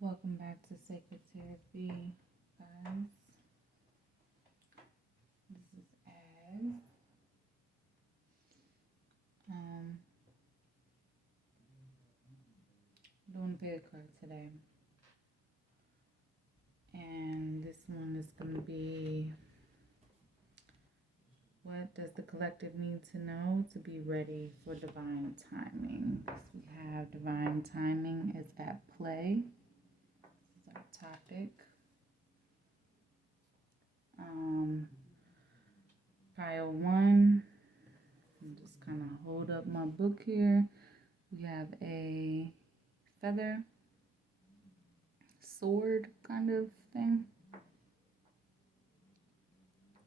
Welcome back to Sacred Therapy, guys. This is Az. Um, doing a big card today. And this one is going to be, what does the collective need to know to be ready for divine timing? We have divine timing is at play. This is our topic. Pile 1. I'm just kind of hold up my book here. We have a feather, sword kind of thing.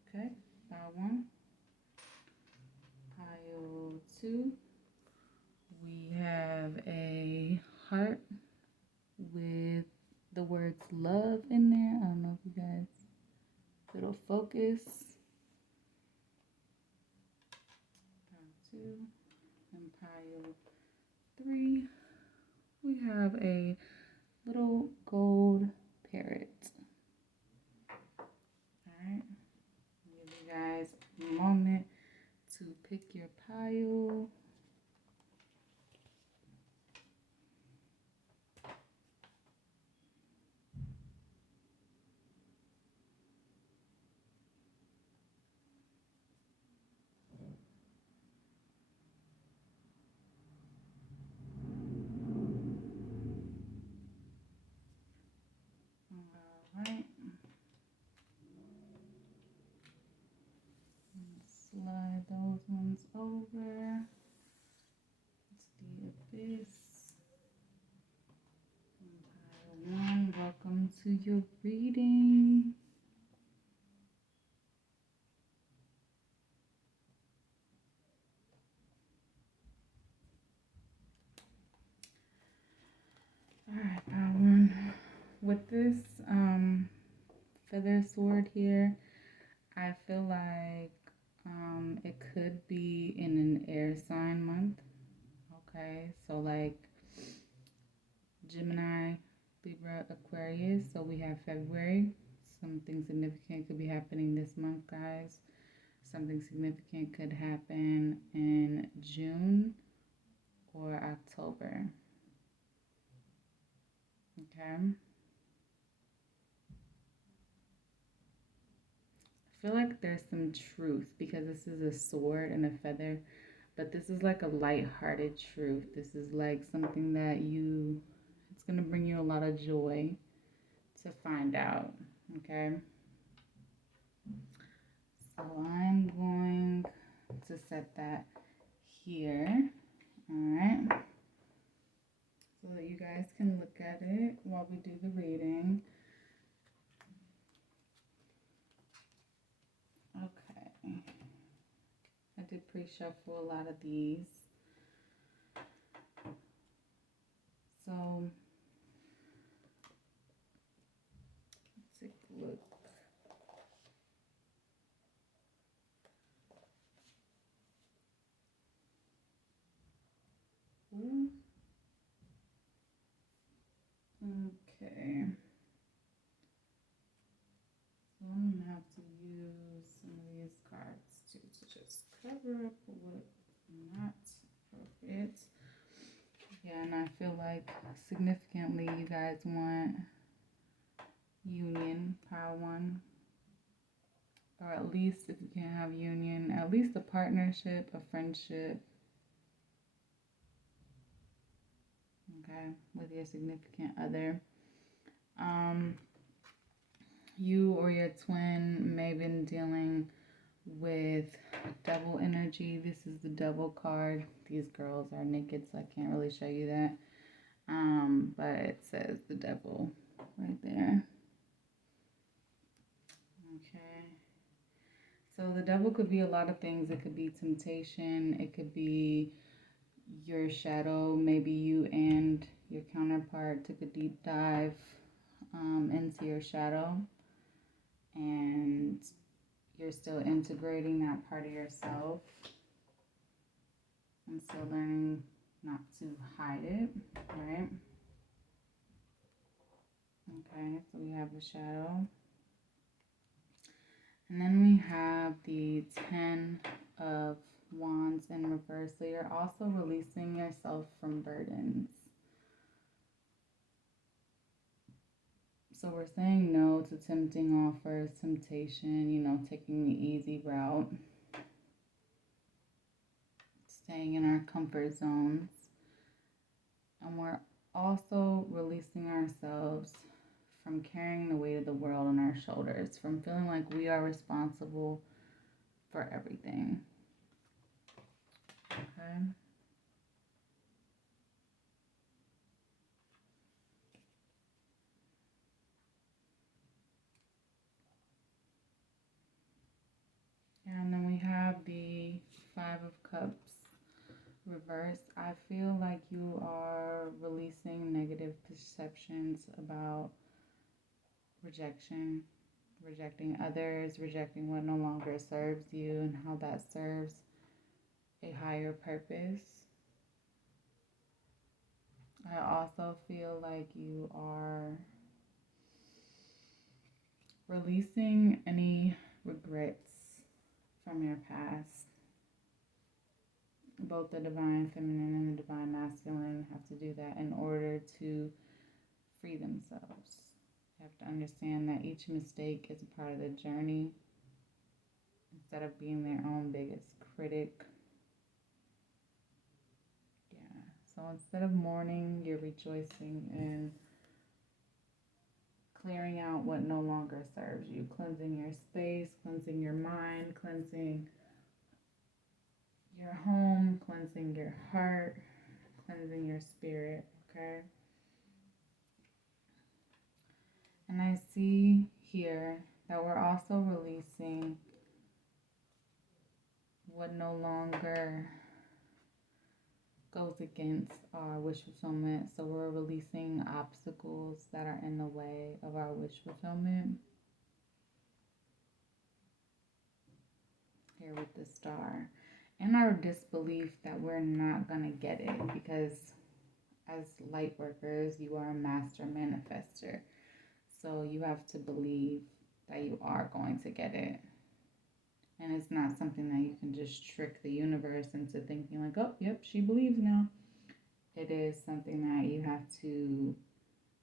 Okay, pile 1. Pile 2. We have a heart with the words love in there. I don't know if you guys, it'll focus. Pile 2. And pile 3. We have a little gold parrot. Alright. Give you guys a moment to pick your pile. Alright. Slide those ones over. It's the abyss. Pile 1. Welcome to your reading. Alright, pile 1. With this feather sword here, I feel like it could be in an air sign month. Okay, so like Gemini, Libra, Aquarius. So we have February. Something significant could be happening this month, guys. Something significant could happen in June or October. Okay. I feel like there's some truth because this is a sword and a feather, but this is like a light-hearted truth. This is like something that it's going to bring you a lot of joy to find out. Okay. So I'm going to set that here. All right. So that you guys can look at it while we do the reading. Okay. I did pre-shuffle a lot of these. So let's take a look. Okay. So I'm going to have to use some of these cards too to just cover up what not appropriate. Yeah, and I feel like significantly you guys want union, pile 1. Or at least if you can't have union, at least a partnership, a friendship. Okay, with your significant other. You or your twin may have been dealing with devil energy. This is the devil card. These girls are naked, so I can't really show you that. But it says the devil right there. Okay. So the devil could be a lot of things. It could be temptation. It could be your shadow. Maybe you and your counterpart took a deep dive into your shadow, and you're still integrating that part of yourself and still learning not to hide it, right? so we have the shadow. And then we have the 10 of Wands in reverse. So you're also releasing yourself from burdens. So we're saying no to tempting offers, temptation, taking the easy route, staying in our comfort zones. And we're also releasing ourselves from carrying the weight of the world on our shoulders, from feeling like we are responsible for everything. Okay. And then we have the Five of Cups reversed. I feel like you are releasing negative perceptions about rejection, rejecting others, rejecting what no longer serves you, and how that serves a higher purpose. I also feel like you are releasing any regrets from your past. Both the divine feminine and the divine masculine have to do that in order to free themselves. You have to understand that each mistake is a part of the journey instead of being their own biggest critic. Yeah. So instead of mourning, you're rejoicing and clearing out what no longer serves you, cleansing your space, cleansing your mind, cleansing your home, cleansing your heart, cleansing your spirit, okay? And I see here that we're also releasing what no longer goes against our wish fulfillment. So we're releasing obstacles that are in the way of our wish fulfillment. Here with the star. And our disbelief that we're not going to get it, because as light workers, you are a master manifester. So you have to believe that you are going to get it. And it's not something that you can just trick the universe into thinking like, oh, yep, she believes now. It is something that you have to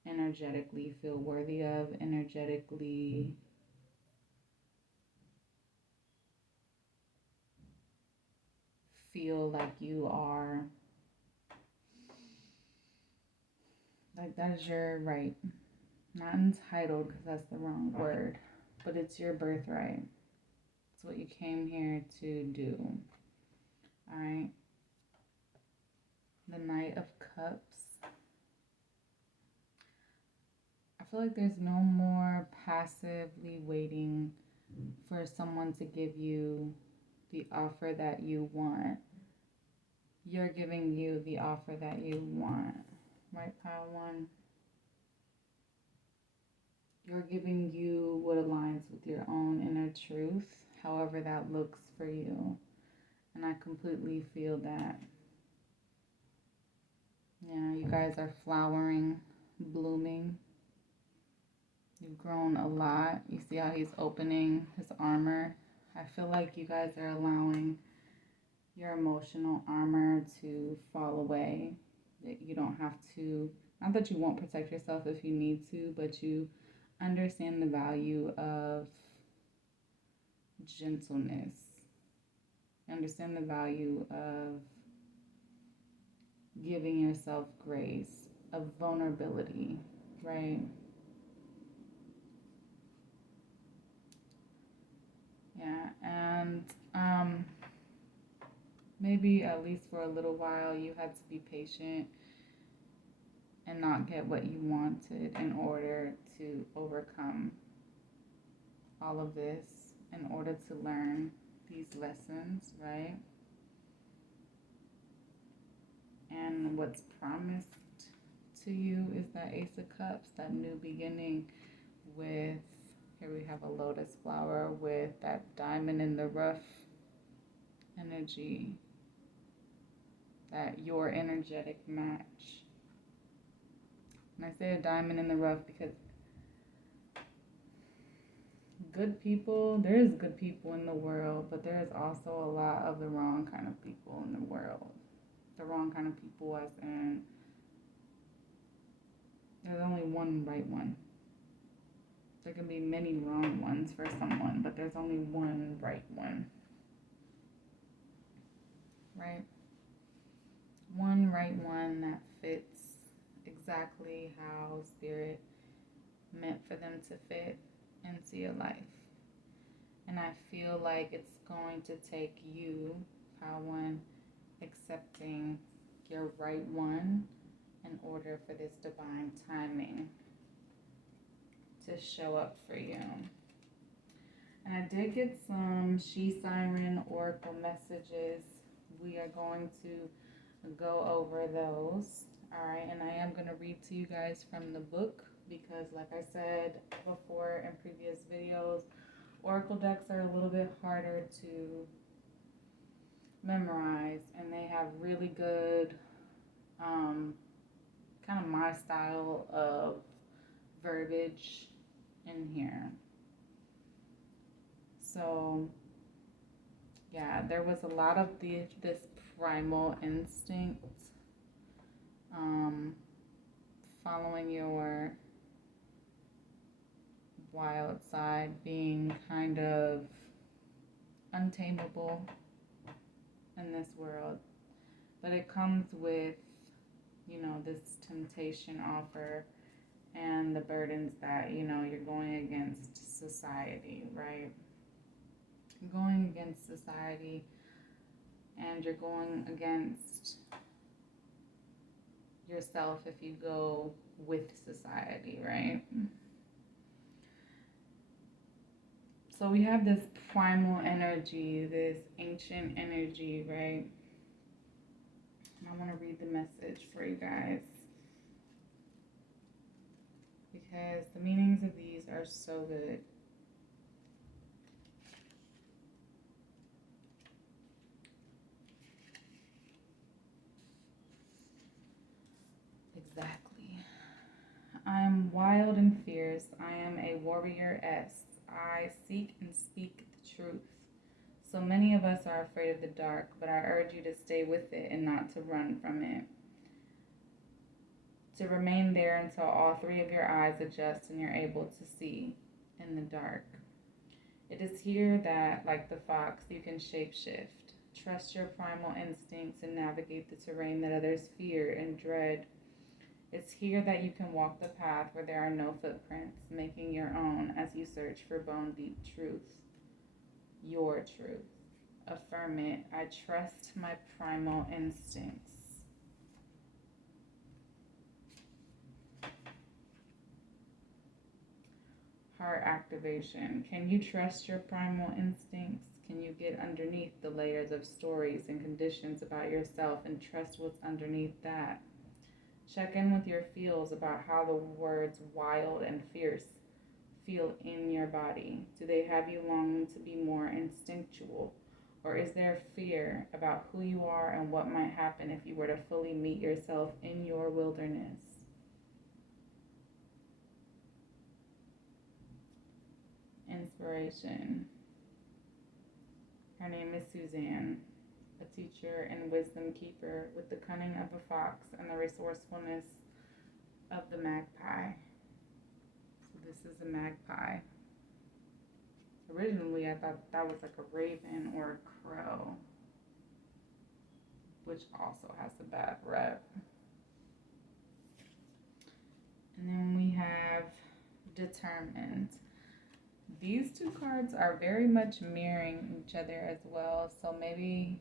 energetically feel worthy of, energetically feel like you are, like that is your right. Not entitled, because that's the wrong word, but it's your birthright. It's what you came here to do. All right. The Knight of Cups. I feel like there's no more passively waiting for someone to give you the offer that you want. You're giving you the offer that you want. Right, pile one? You're giving you what aligns with your own inner truth, however that looks for you. And I completely feel that. Yeah, you guys are flowering, blooming. You've grown a lot. You see how he's opening his armor. I feel like you guys are allowing your emotional armor to fall away. That you don't have to, not that you won't protect yourself if you need to, but you understand the value of gentleness. You understand the value of giving yourself grace, of vulnerability, right? Yeah, and maybe at least for a little while you had to be patient and not get what you wanted in order to overcome all of this, in order to learn these lessons, right? And what's promised to you is that Ace of Cups, that new beginning with, here we have a lotus flower with that diamond in the rough energy, that your energetic match. And I say a diamond in the rough because good people, there's good people in the world, but there's also a lot of the wrong kind of people in the world. The wrong kind of people, as in, there's only one right one. There can be many wrong ones for someone, but there's only one right one. Right? One right one that fits exactly how Spirit meant for them to fit into your life. And I feel like it's going to take you, One, accepting your right one in order for this divine timing to show up for you. And I did get some She Siren Oracle messages. We are going to go over those. All right, and I am going to read to you guys from the book because, like I said before in previous videos, Oracle decks are a little bit harder to memorize, and they have really good, kind of my style of verbiage in here. So, yeah, there was a lot of this primal instinct, following your wild side, being kind of untamable in this world. But it comes with, this temptation offer and the burdens that, you're going against society, right? You're going against society and you're going against yourself if you go with society, right? So we have this primal energy, this ancient energy, right? And I want to read the message for you guys because the meanings of these are so good. Exactly. I am wild and fierce. I am a warrior-ess. I seek and speak the truth. So many of us are afraid of the dark, but I urge you to stay with it and not to run from it. To remain there until all three of your eyes adjust and you're able to see in the dark. It is here that, like the fox, you can shapeshift. Trust your primal instincts and navigate the terrain that others fear and dread. It's here that you can walk the path where there are no footprints, making your own as you search for bone-deep truth. Your truth. Affirm it. I trust my primal instincts. Heart activation. Can you trust your primal instincts? Can you get underneath the layers of stories and conditions about yourself and trust what's underneath that? Check in with your feels about how the words wild and fierce feel in your body. Do they have you longing to be more instinctual? Or is there fear about who you are and what might happen if you were to fully meet yourself in your wilderness? Inspiration. Her name is Suzanne, a teacher and wisdom keeper with the cunning of a fox and the resourcefulness of the magpie. So this is a magpie. Originally, I thought that was like a raven or a crow, which also has a bad rep. And then we have determined. These two cards are very much mirroring each other as well, so maybe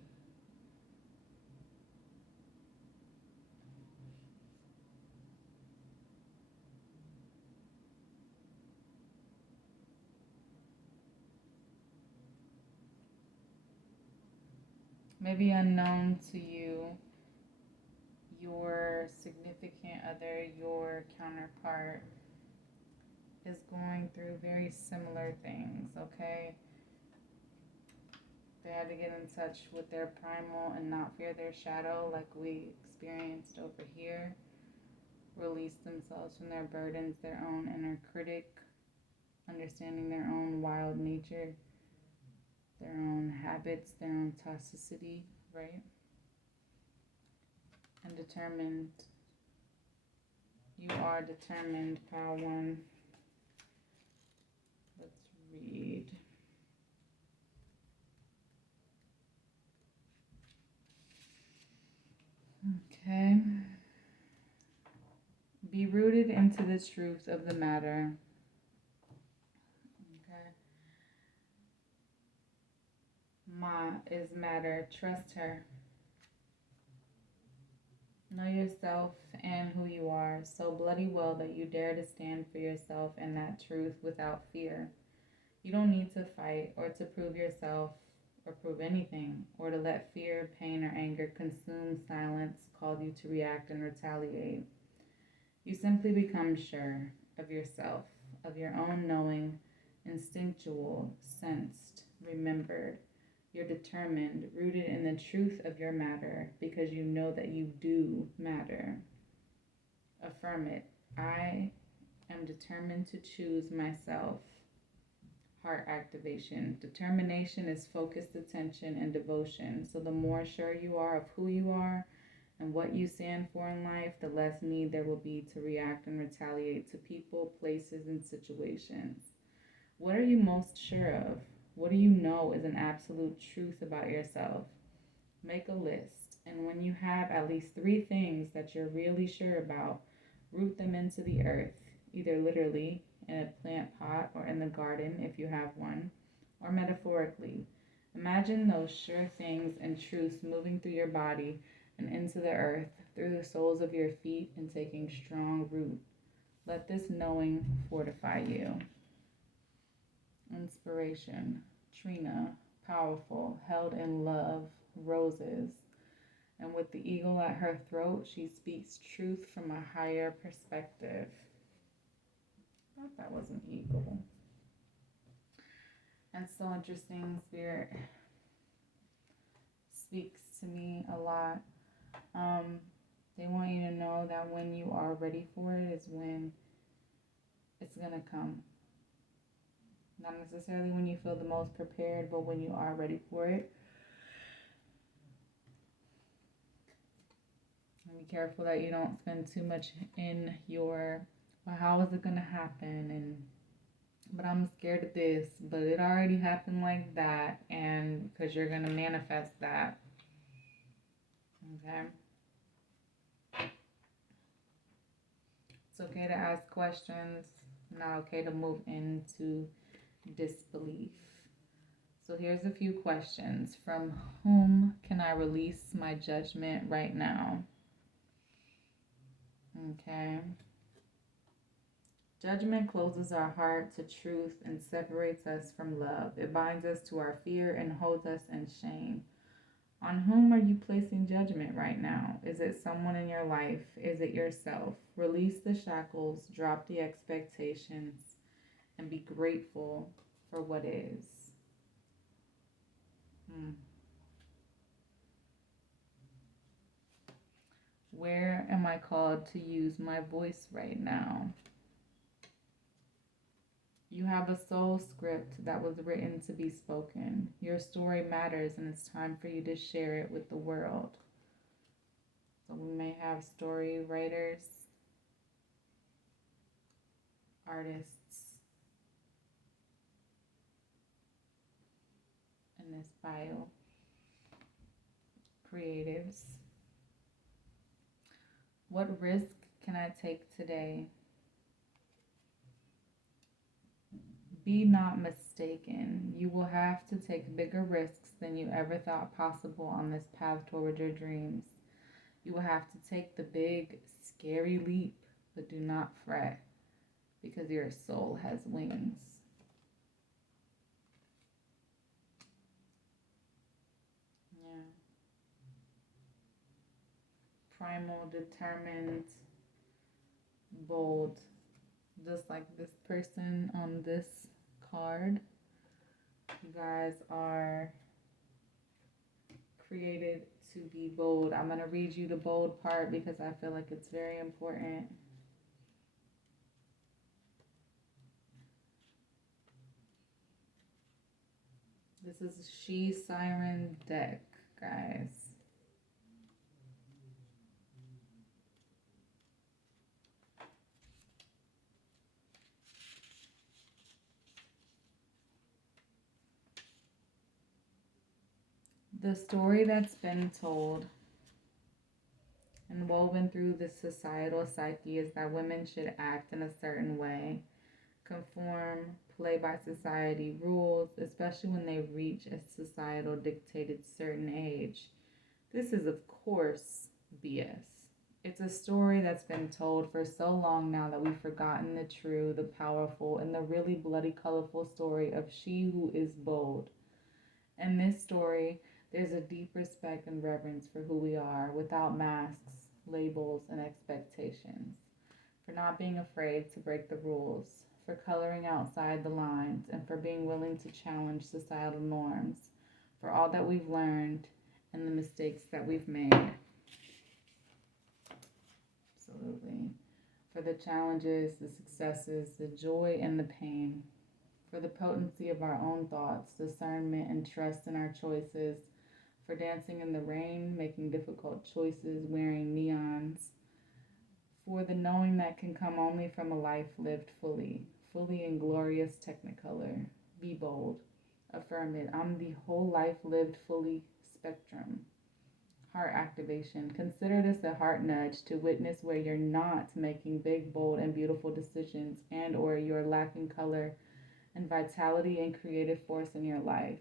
unknown to you, your significant other, your counterpart is going through very similar things, okay? They had to get in touch with their primal and not fear their shadow like we experienced over here. Release themselves from their burdens, their own inner critic. understanding their own wild nature, their own habits, their own toxicity, right? And determined. You are determined, pile one. Let's read. Okay. Be rooted into the truth of the matter. Okay. Ma is matter. Trust her. Know yourself and who you are so bloody well that you dare to stand for yourself and that truth without fear. You don't need to fight or to prove yourself or prove anything or to let fear, pain, or anger consume silence, call you to react and retaliate. You simply become sure of yourself, of your own knowing, instinctual, sensed, remembered. You're determined, rooted in the truth of your matter because you know that you do matter. Affirm it. I am determined to choose myself. Heart activation. Determination is focused attention and devotion. So the more sure you are of who you are and what you stand for in life, the less need there will be to react and retaliate to people, places, and situations. What are you most sure of? What do you know is an absolute truth about yourself? Make a list, and when you have at least 3 things that you're really sure about, root them into the earth, either literally in a plant pot or in the garden if you have one, or metaphorically. Imagine those sure things and truths moving through your body and into the earth, through the soles of your feet and taking strong root. Let this knowing fortify you. Inspiration. Trina, powerful, held in love, roses. And with the eagle at her throat, she speaks truth from a higher perspective. I thought that was an eagle. And so interesting, Spirit speaks to me a lot. They want you to know that when you are ready for it is when it's going to come. Not necessarily when you feel the most prepared, but when you are ready for it. And be careful that you don't spend too much in your, well, how is it going to happen? And, but I'm scared of this, but it already happened like that. And because you're going to manifest that. Okay? It's okay to ask questions. Not okay to move into disbelief. So here's a few questions. From whom can I release my judgment right now? Okay. Judgment closes our heart to truth and separates us from love. It binds us to our fear and holds us in shame. On whom are you placing judgment right now? Is it someone in your life? Is it yourself? Release the shackles, drop the expectations, and be grateful for what is. Where am I called to use my voice right now? You have a soul script that was written to be spoken. Your story matters, and it's time for you to share it with the world. So we may have story writers, artists in this bio, creatives. What risk can I take today? Be not mistaken. You will have to take bigger risks than you ever thought possible on this path toward your dreams. You will have to take the big, scary leap, but do not fret, because your soul has wings. Yeah. Primal, determined, bold. Just like this person on this card. You guys are created to be bold. I'm going to read you the bold part because I feel like it's very important. This is She Siren deck, guys. The story that's been told and woven through the societal psyche is that women should act in a certain way, conform, play by society rules, especially when they reach a societal dictated certain age. This is, of course, BS. It's a story that's been told for so long now that we've forgotten the true, the powerful, and the really bloody, colorful story of she who is bold. In this story, there's a deep respect and reverence for who we are without masks, labels, and expectations, for not being afraid to break the rules, for coloring outside the lines, and for being willing to challenge societal norms, for all that we've learned and the mistakes that we've made. Absolutely. For the challenges, the successes, the joy, and the pain. For the potency of our own thoughts, discernment, and trust in our choices. For dancing in the rain, making difficult choices, wearing neons. For the knowing that can come only from a life lived fully, fully in glorious technicolor. Be bold. Affirm it. I'm the whole life lived fully spectrum. Heart activation. Consider this a heart nudge to witness where you're not making big, bold, and beautiful decisions and or you're lacking color and vitality and creative force in your life.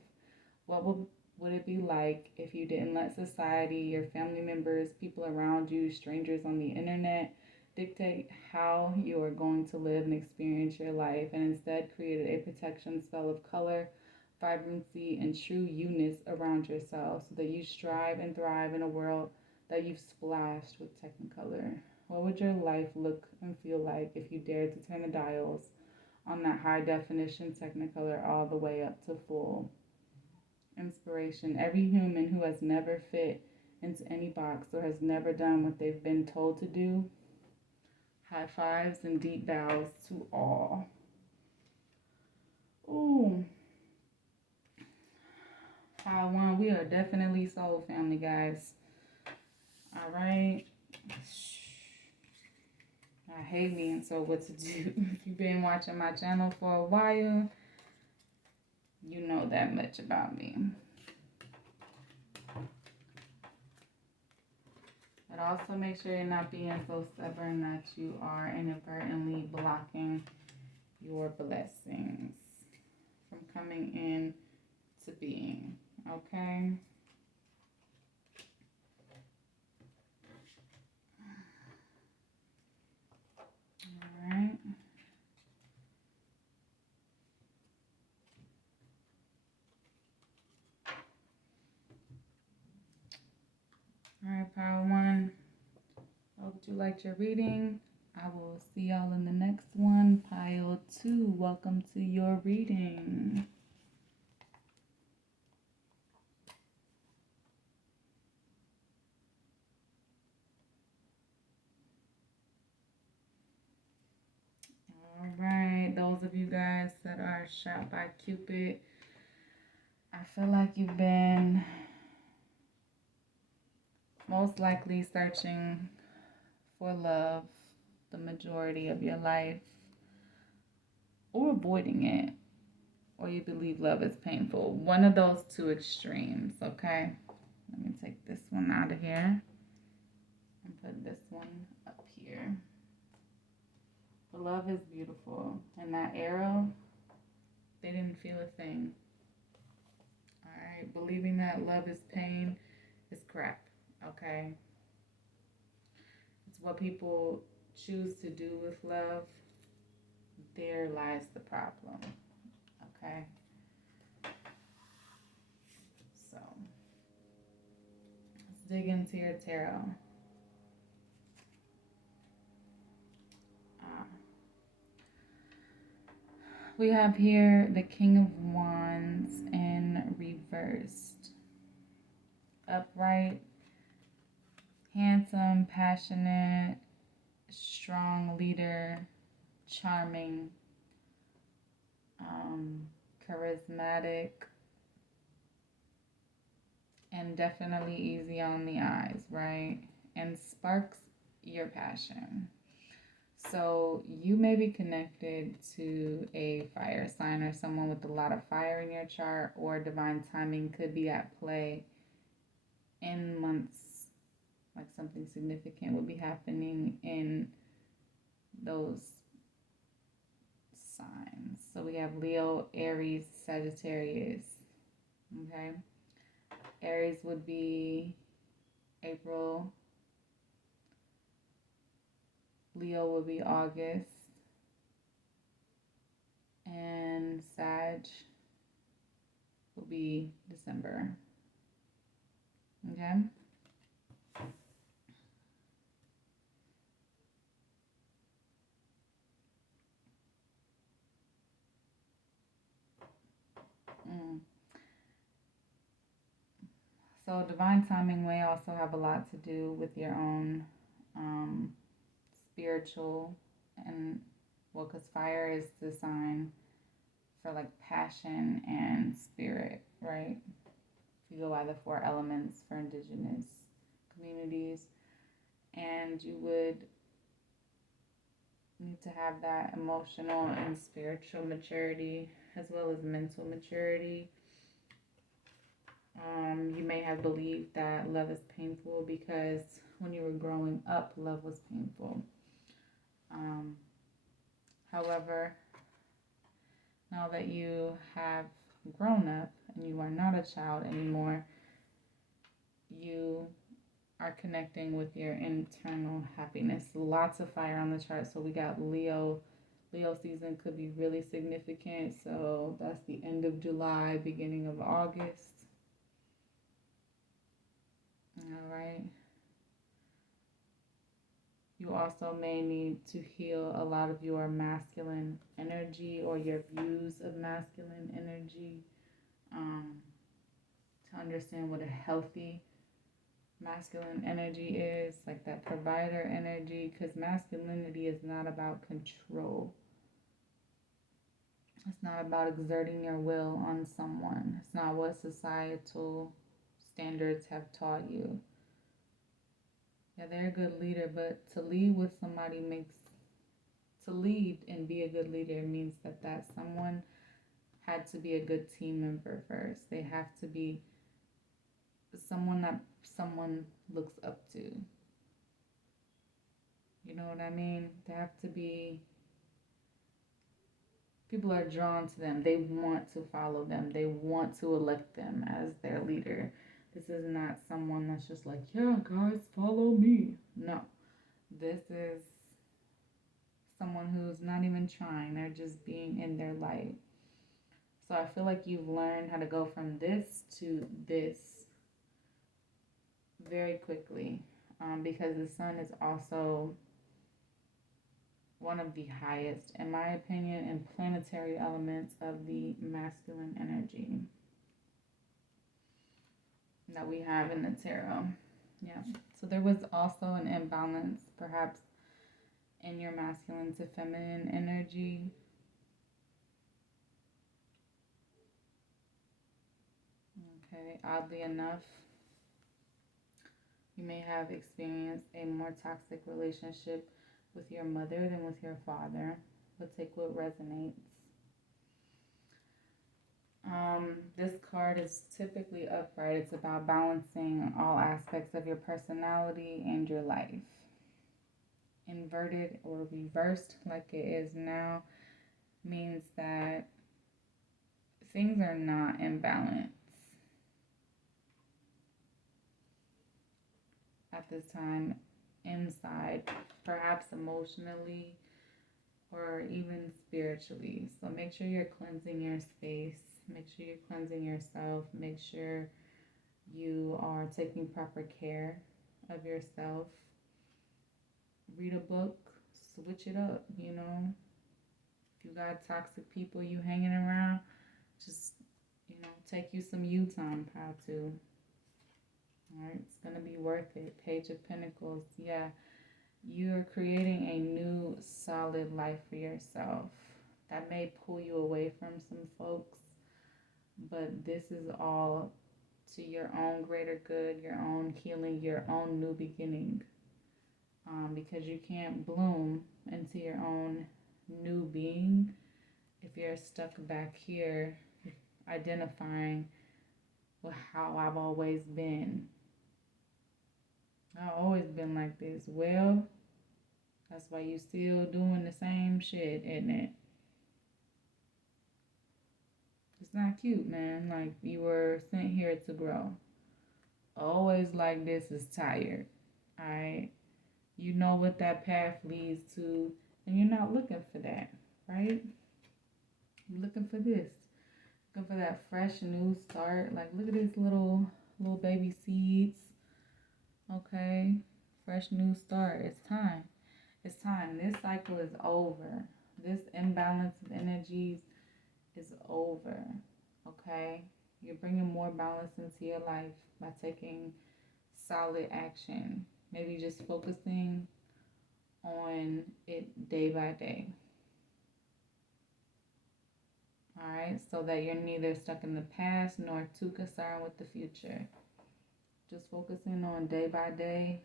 What would it be like if you didn't let society, your family members, people around you, strangers on the internet dictate how you are going to live and experience your life and instead created a protection spell of color, vibrancy, and true you-ness around yourself so that you strive and thrive in a world that you've splashed with technicolor? What would your life look and feel like if you dared to turn the dials on that high definition technicolor all the way up to full? Inspiration. Every human who has never fit into any box or has never done what they've been told to do. High fives and deep bows to all. Ooh. 5-1. We are definitely soul family, guys. All right. I hate being told what to do. If you've been watching my channel for a while, you know that much about me. But also make sure you're not being so stubborn that you are inadvertently blocking your blessings from coming in to being. Okay? Alright. Alright, Power One. Hope you liked your reading. I will see y'all in the next one. Pile 2. Welcome to your reading. Alright, those of you guys that are shot by Cupid, I feel like you've been most likely searching for love the majority of your life, or avoiding it, or you believe love is painful. One of those two extremes, okay? Let me take this one out of here and put this one up here. But love is beautiful. And that arrow, they didn't feel a thing. Alright? Believing that love is pain is crap, okay? It's what people choose to do with love. There lies the problem, okay? So, let's dig into your tarot. We have here the King of Wands in reversed. Upright, handsome, passionate, strong leader, charming, charismatic, and definitely easy on the eyes, right? And sparks your passion. So you may be connected to a fire sign or someone with a lot of fire in your chart, or divine timing could be at play in months, like something significant will be happening in those signs. So we have Leo, Aries, Sagittarius. Okay. Aries would be April, Leo would be August, and Sag will be December. Okay. Mm. So divine timing may also have a lot to do with your own um, spiritual and, well, because fire is the sign for like passion and spirit, right? If you go by the four elements for indigenous communities, and you would need to have that emotional and spiritual maturity as well as mental maturity. You may have believed that love is painful because when you were growing up, love was painful. Um, However, now that you have grown up and you are not a child anymore, you are connecting with your internal happiness. Lots of fire on the chart. So we got Leo. Leo season could be really significant. So that's the end of July, beginning of August. All right. You also may need to heal a lot of your masculine energy or your views of masculine energy, um, to understand what a healthy masculine energy is, like that provider energy, because masculinity is not about control. It's not about exerting your will on someone. It's not what societal standards have taught you. Yeah, they're a good leader, but to lead with somebody makes, to lead and be a good leader means that someone had to be a good team member first. They have to be someone that someone looks up to. You know what I mean? They have to be, people are drawn to them. They want to follow them. They want to elect them as their leader. This is not someone that's just like, yeah, guys, follow me. No. This is someone who's not even trying. They're just being in their light. So I feel like you've learned how to go from this to this very quickly, because the sun is also one of the highest, in my opinion, and planetary elements of the masculine energy that we have in the tarot. Yeah. So there was also an imbalance, perhaps, in your masculine to feminine energy. Okay. Oddly enough, you may have experienced a more toxic relationship with your mother than with your father, but take what resonates. This card is typically upright. It's about balancing all aspects of your personality and your life. Inverted or reversed, like it is now, means that things are not in balance at this time inside, perhaps emotionally or even spiritually. So make sure you're cleansing your space, make sure you're cleansing yourself, make sure you are taking proper care of yourself. Read a book, switch it up, you know. If you got toxic people you hanging around, just, take you some you time, how to. All right, it's gonna be worth it. Page of Pentacles, yeah. You're creating a new solid life for yourself. That may pull you away from some folks, but this is all to your own greater good, your own healing, your own new beginning. Because you can't bloom into your own new being if you're stuck back here identifying with how I've always been. I've always been like this. Well, that's why you still doing the same shit, isn't it? It's not cute, man. Like, you were sent here to grow. Always like this is tired. Alright? You know what that path leads to, and you're not looking for that, right? You're looking for this. Looking for that fresh new start. Like, look at these little baby seeds. Okay? Fresh new start. It's time. It's time. This cycle is over. This imbalance of energies is over. Okay? You're bringing more balance into your life by taking solid action. Maybe just focusing on it day by day. Alright? So that you're neither stuck in the past nor too concerned with the future. Just focusing on day by day,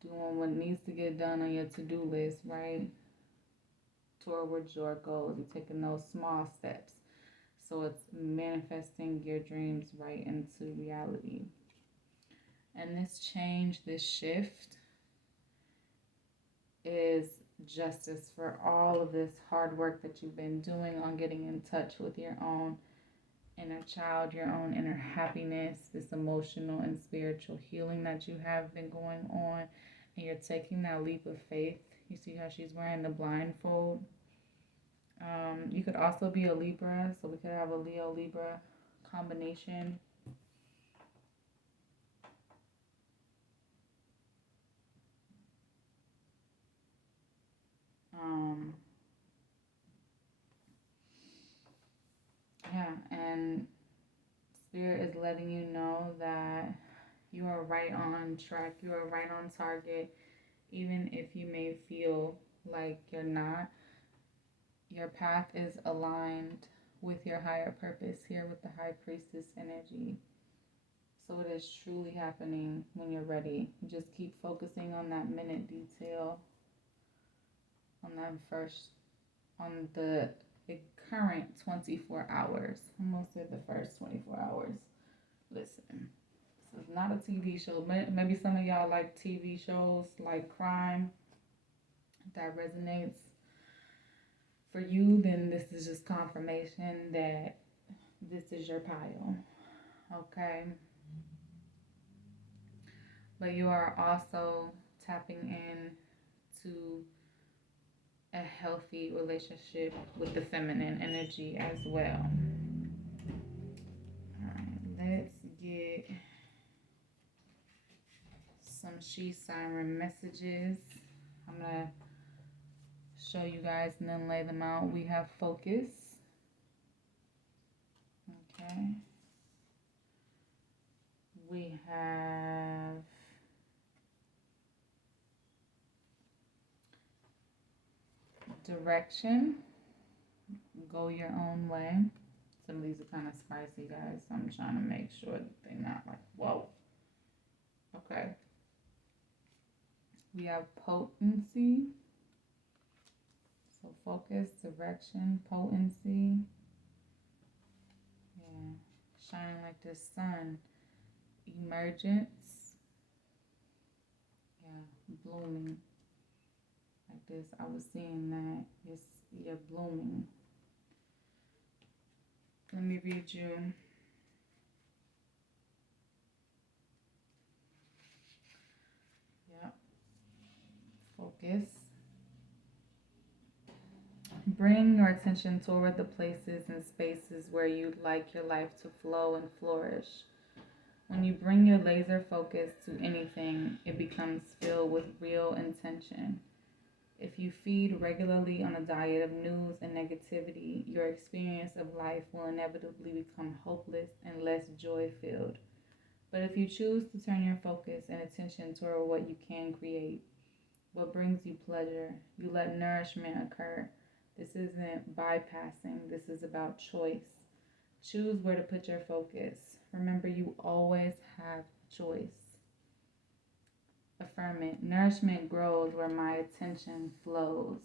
doing what needs to get done on your to-do list, right? Towards your goals. You're taking those small steps. So it's manifesting your dreams right into reality. And this change, this shift is justice for all of this hard work that you've been doing on getting in touch with your own inner child, your own inner happiness, this emotional and spiritual healing that you have been going on. And you're taking that leap of faith. You see how she's wearing the blindfold? You could also be a Libra, so we could have a Leo-Libra combination. Yeah, and Spirit is letting you know that you are right on track, you are right on target, even if you may feel like you're not. Your path is aligned with your higher purpose here with the High Priestess energy. So it is truly happening when you're ready. You just keep focusing on that minute detail, on the current 24 hours. I almost said the first 24 hours. Listen, this is not a TV show. Maybe some of y'all like TV shows like crime. If that resonates for you, then this is just confirmation that this is your pile. Okay? But you are also tapping in to a healthy relationship with the feminine energy as well. Alright, let's get some she siren messages. I'm going to show you guys and then lay them out. We have focus. Okay. We have direction. Go your own way. Some of these are kind of spicy, guys, so I'm trying to make sure that they're not like, whoa. Okay. We have potency. So focus, direction, potency. Yeah. Shining like the sun. Emergence. Yeah. Blooming. Like this. I was seeing that. You're blooming. Let me read you. Yep. Focus. Bring your attention toward the places and spaces where you'd like your life to flow and flourish. When you bring your laser focus to anything, it becomes filled with real intention. If you feed regularly on a diet of news and negativity, your experience of life will inevitably become hopeless and less joy-filled. But if you choose to turn your focus and attention toward what you can create, what brings you pleasure, you let nourishment occur. This isn't bypassing, this is about choice. Choose where to put your focus. Remember, you always have choice. Affirm it. Nourishment grows where my attention flows.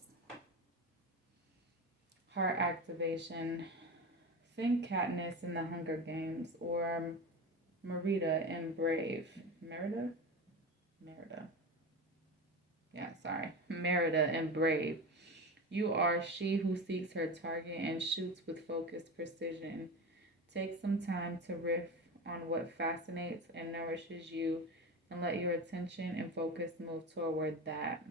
Heart activation. Think Katniss in the Hunger Games or Merida in Brave. Merida? Merida. Yeah, sorry. Merida in Brave. You are she who seeks her target and shoots with focused precision. Take some time to riff on what fascinates and nourishes you and let your attention and focus move toward that.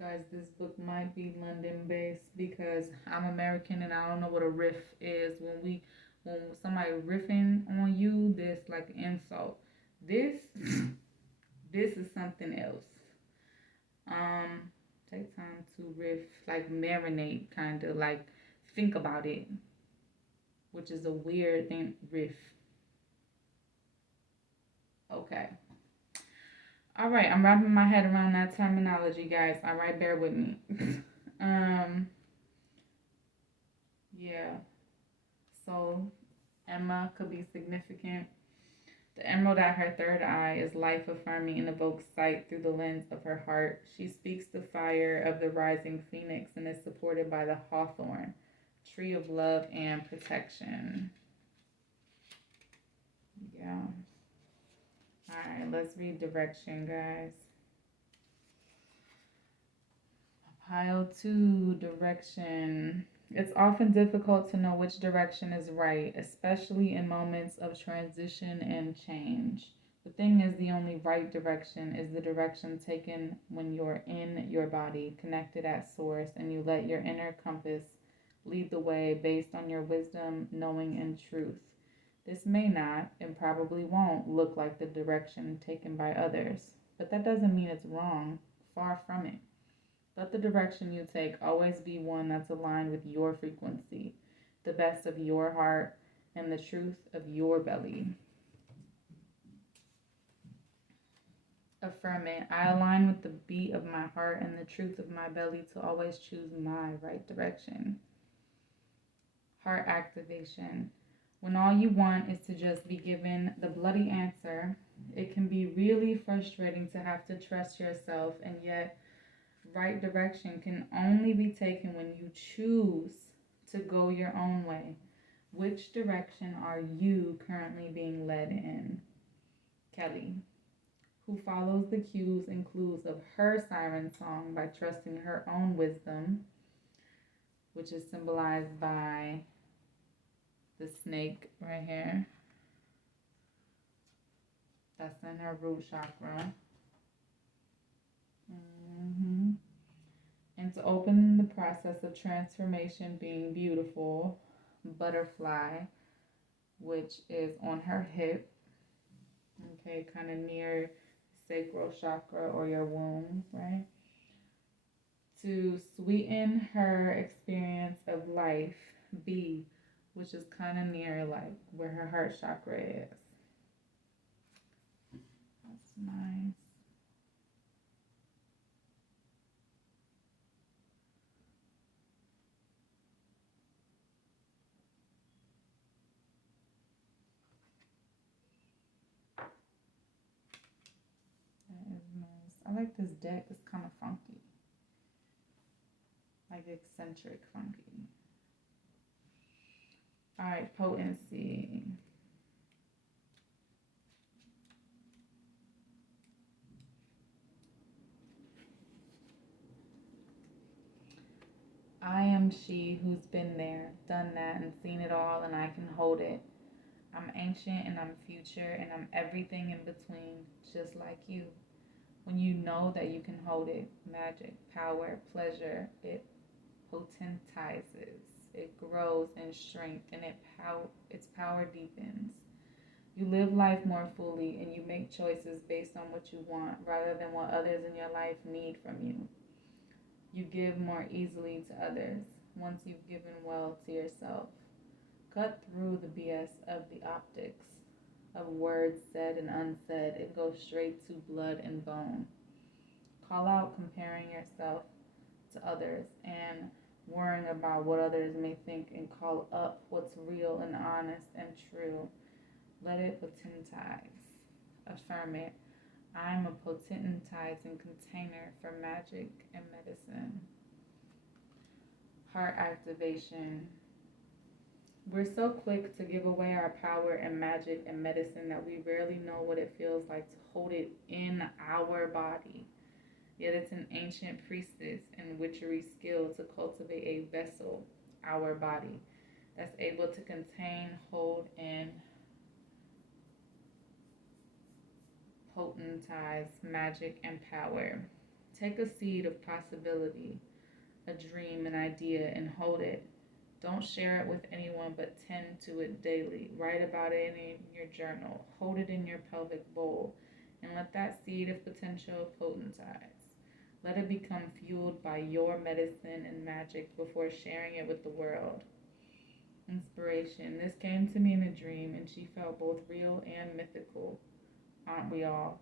Guys, this book might be London based because I'm American and I don't know what a riff is. When somebody riffing on you, this like an insult. This this is something else. Um, Take time to riff, like marinate, kind of like think about it, which is a weird thing. Riff. Okay. All right, I'm wrapping my head around that terminology, guys. All right, bear with me. um, yeah. So Emma could be significant. The emerald at her third eye is life affirming and evokes sight through the lens of her heart. She speaks the fire of the rising phoenix and is supported by the hawthorn, tree of love and protection. Yeah. All right, let's read direction, guys. Pile 2, direction. It's often difficult to know which direction is right, especially in moments of transition and change. The thing is, the only right direction is the direction taken when you're in your body, connected at source, and you let your inner compass lead the way based on your wisdom, knowing, and truth. This may not, and probably won't, look like the direction taken by others, but that doesn't mean it's wrong. Far from it. Let the direction you take always be one that's aligned with your frequency, the best of your heart, and the truth of your belly. Affirm it. I align with the beat of my heart and the truth of my belly to always choose my right direction. Heart activation. When all you want is to just be given the bloody answer, it can be really frustrating to have to trust yourself, and yet right direction can only be taken when you choose to go your own way. Which direction are you currently being led in? Kelly, who follows the cues and clues of her siren song by trusting her own wisdom, which is symbolized by the snake right here. That's in her root chakra. Mm-hmm. And to open the process of transformation being beautiful, butterfly, which is on her hip, okay, kind of near sacral chakra or your womb, right? To sweeten her experience of life, B, which is kind of near like where her heart chakra is. That's nice. That is nice. I like this deck. It's kind of funky. Like eccentric funky. All right, potency. I am she who's been there, done that, and seen it all, and I can hold it. I'm ancient and I'm future and I'm everything in between, just like you. When you know that you can hold it, magic, power, pleasure, it potentizes. It grows in strength and its power deepens. You live life more fully and you make choices based on what you want rather than what others in your life need from you. You give more easily to others once you've given well to yourself. Cut through the BS of the optics of words said and unsaid. It goes straight to blood and bone. Call out comparing yourself to others and worrying about what others may think, and call up what's real and honest and true. Let it potentize. Affirm it. I am a potentizing container for magic and medicine. Heart activation. We're so quick to give away our power and magic and medicine that we rarely know what it feels like to hold it in our body. Yet it's an ancient priestess and witchery skill to cultivate a vessel, our body, that's able to contain, hold, and potentize magic and power. Take a seed of possibility, a dream, an idea, and hold it. Don't share it with anyone, but tend to it daily. Write about it in your journal. Hold it in your pelvic bowl, and let that seed of potential potentize. Let it become fueled by your medicine and magic before sharing it with the world. Inspiration. This came to me in a dream, and she felt both real and mythical. Aren't we all?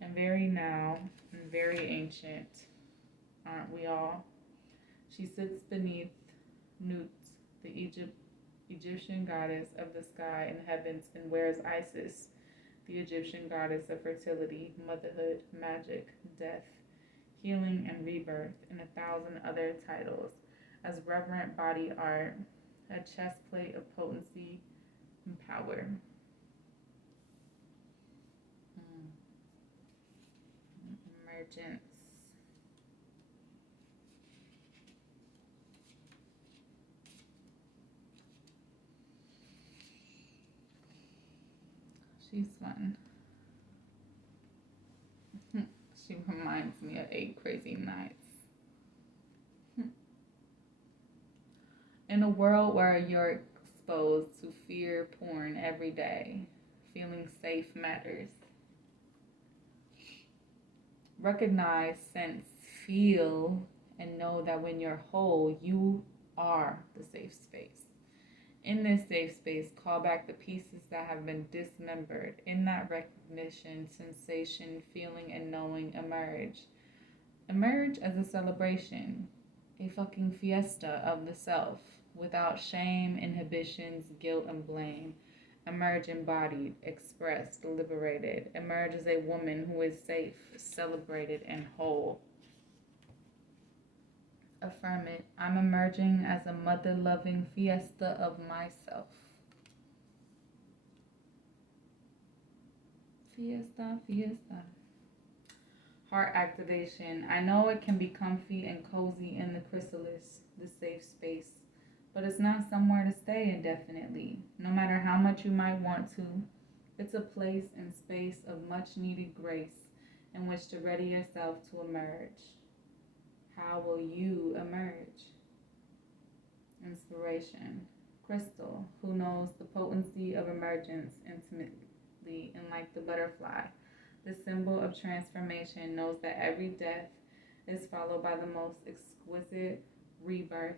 And very now, and very ancient. Aren't we all? She sits beneath Nut, the Egyptian goddess of the sky and heavens, and wears Isis, the Egyptian goddess of fertility, motherhood, magic, death, healing, and rebirth, and 1,000 other titles, as reverent body art, a chest plate of potency and power. Emergence. She's fun. She reminds me of 8 Crazy Nights. In a world where you're exposed to fear porn every day, feeling safe matters. Recognize, sense, feel, and know that when you're whole, you are the safe space. In this safe space, call back the pieces that have been dismembered. In that recognition, sensation, feeling, and knowing emerge. Emerge as a celebration, a fucking fiesta of the self, without shame, inhibitions, guilt, and blame. Emerge embodied, expressed, liberated. Emerge as a woman who is safe, celebrated, and whole. Affirm it. I'm emerging as a mother-loving fiesta of myself. Fiesta, fiesta. Heart activation. I know it can be comfy and cozy in the chrysalis, the safe space, but it's not somewhere to stay indefinitely, no matter how much you might want to. It's a place and space of much needed grace in which to ready yourself to emerge. How will you emerge? Inspiration. Crystal, who knows the potency of emergence intimately, and like the butterfly, the symbol of transformation, knows that every death is followed by the most exquisite rebirth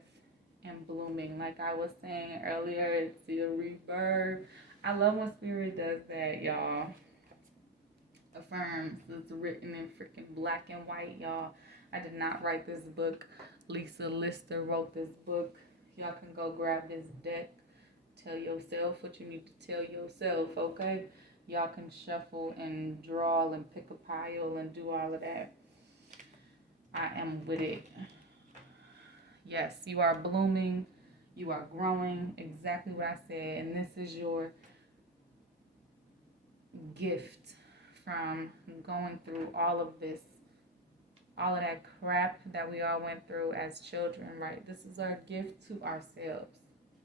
and blooming. Like I was saying earlier, it's your rebirth. I love when Spirit does that, y'all. Affirms. It's written in freaking black and white, y'all. I did not write this book. Lisa Lister wrote this book. Y'all can go grab this deck. Tell yourself what you need to tell yourself, okay? Y'all can shuffle and draw and pick a pile and do all of that. I am with it. Yes, you are blooming. You are growing. Exactly what I said. And this is your gift from going through all of this, all of that crap that we all went through as children, right? This is our gift to ourselves.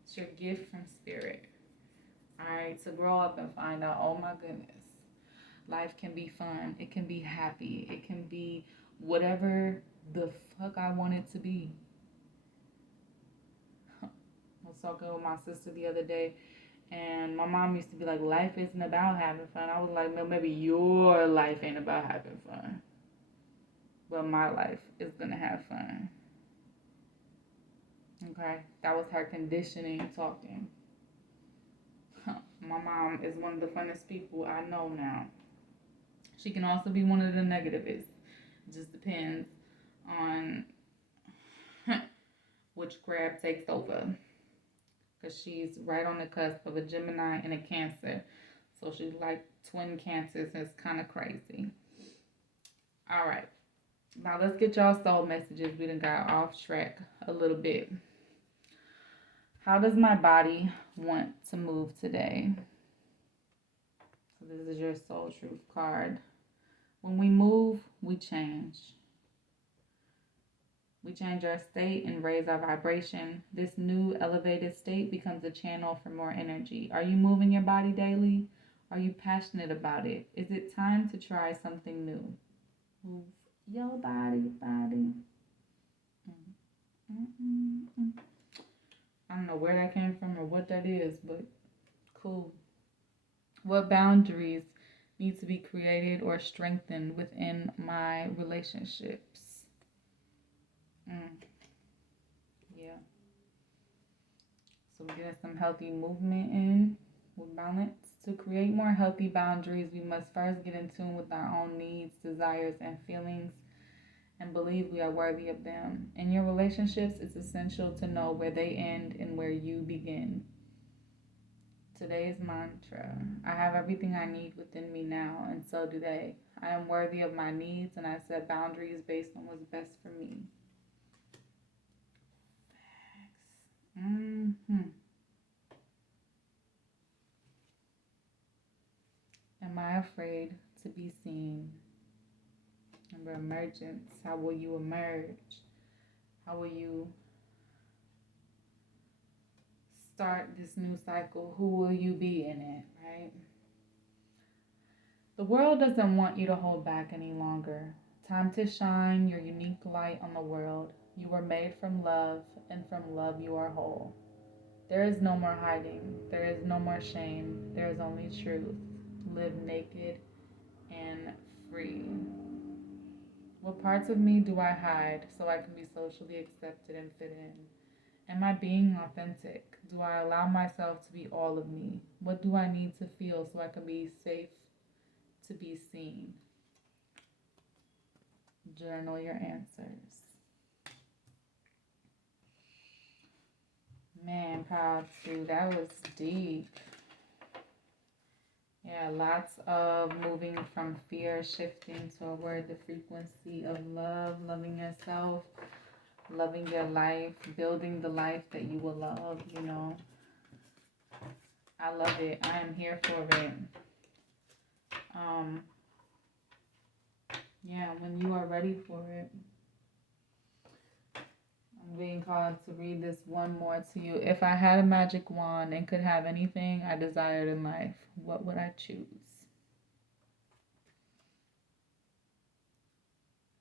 It's your gift from Spirit. All right, to grow up and find out, oh my goodness, life can be fun. It can be happy. It can be whatever the fuck I want it to be. I was talking with my sister the other day, and my mom used to be like, life isn't about having fun. I was like, no, maybe your life ain't about having fun, but my life is gonna have fun. Okay, that was her conditioning talking. My mom is one of the funnest people I know now. She can also be one of the negativists. It just depends on which Crab takes over because she's right on the cusp of a Gemini and a Cancer. So she's like twin Cancers, and it's kind of crazy. All right. Now let's get y'all soul messages. We done got off track a little bit. How does my body want to move today? So this is your soul truth card. When we move, we change. We change our state and raise our vibration. This new elevated state becomes a channel for more energy. Are you moving your body daily? Are you passionate about it? Is it time to try something new? Move your body. I don't know where that came from or what that is, but cool. What boundaries need to be created or strengthened within my relationships? Yeah. So we're getting some healthy movement in with balance. To create more healthy boundaries, we must first get in tune with our own needs, desires, and feelings and believe we are worthy of them. In your relationships, it's essential to know where they end and where you begin. Today's mantra: I have everything I need within me now, and so do they. I am worthy of my needs, and I set boundaries based on what's best for me. Am I afraid to be seen? Remember, emergence. How will you emerge? How will you start this new cycle? Who will you be in it, right? The world doesn't want you to hold back any longer. Time to shine your unique light on the world. You were made from love, and from love you are whole. There is no more hiding. There is no more shame. There is only truth. Live naked and free. What parts of me do I hide so I can be socially accepted and fit in? Am I being authentic? Do I allow myself to be all of me? What do I need to feel so I can be safe to be seen? Journal your answers. Man, proud too. That was deep. Yeah, lots of moving from fear, shifting toward the frequency of love, loving yourself, loving your life, building the life that you will love, you know. I love it. I am here for it. Yeah, when you are ready for it. I'm being called to read this one more to you. If I had a magic wand and could have anything I desired in life, what would I choose?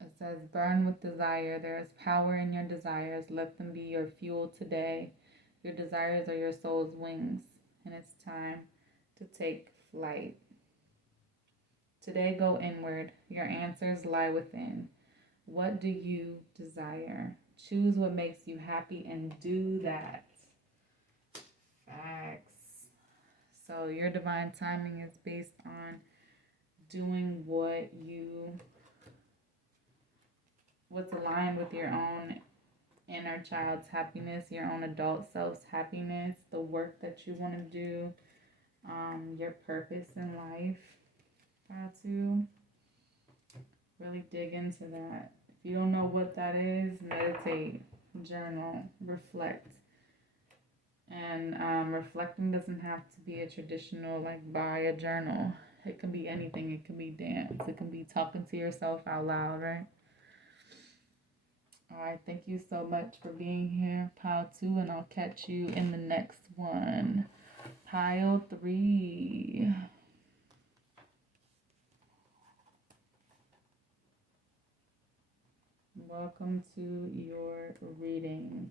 It says, burn with desire. There is power in your desires. Let them be your fuel today. Your desires are your soul's wings, and it's time to take flight. Today, go inward. Your answers lie within. What do you desire? Choose what makes you happy and do that. Facts. So your divine timing is based on doing what's aligned with your own inner child's happiness, your own adult self's happiness, the work that you want to do, your purpose in life. How to really dig into that. If you don't know what that is, meditate, journal, reflect. And reflecting doesn't have to be a traditional, like, buy a journal. It can be anything. It can be dance. It can be talking to yourself out loud, right? All right. Thank you so much for being here, Pile 2, and I'll catch you in the next one. Pile 3. Welcome to your reading.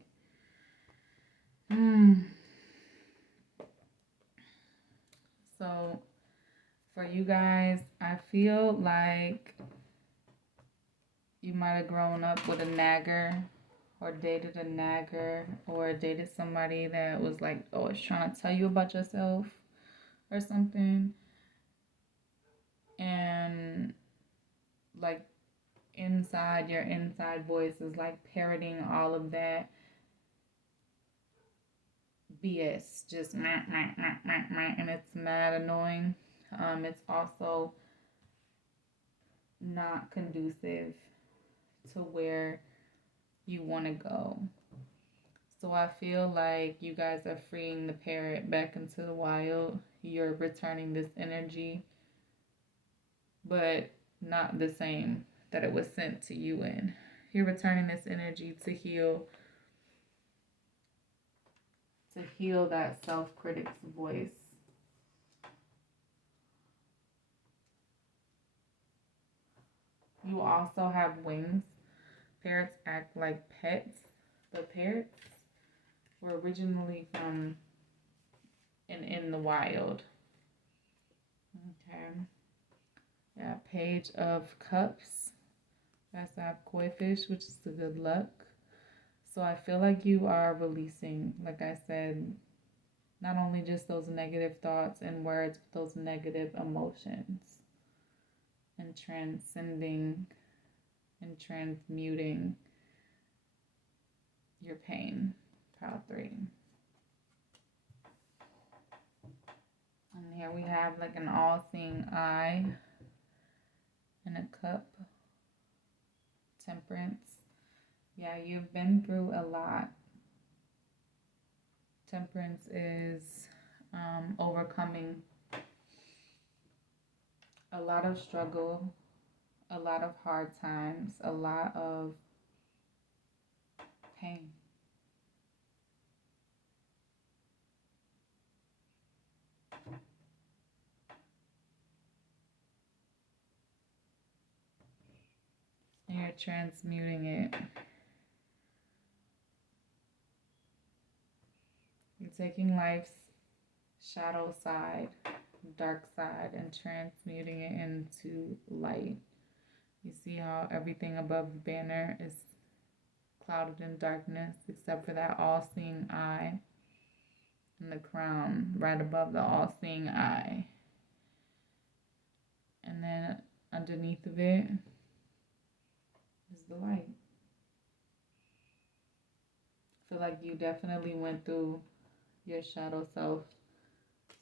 So, for you guys, I feel like you might have grown up with a nagger, or dated a nagger, or dated somebody that was like always trying to tell you about yourself or something. And like inside, your inside voice is like parroting all of that BS, just meh, meh, meh, meh, meh, and it's mad annoying. It's also not conducive to where you want to go. So I feel like you guys are freeing the parrot back into the wild. You're returning this energy, but not the same that it was sent to you in. You're returning this energy to heal that self-critic's voice. You also have wings. Parrots act like pets. The parrots were originally from and in the wild. Okay. Yeah, Page of Cups. That's that koi fish, which is the good luck. So I feel like you are releasing, like I said, not only just those negative thoughts and words, but those negative emotions, and transcending and transmuting your pain. Pile 3. And here we have like an all-seeing eye and a cup. Temperance. Yeah, you've been through a lot. Temperance is overcoming a lot of struggle, a lot of hard times, a lot of pain. And you're transmuting it. You're taking life's shadow side, dark side, and transmuting it into light. You see how everything above the banner is clouded in darkness except for that all-seeing eye and the crown right above the all-seeing eye. And then underneath of it is the light. I feel like you definitely went through your shadow self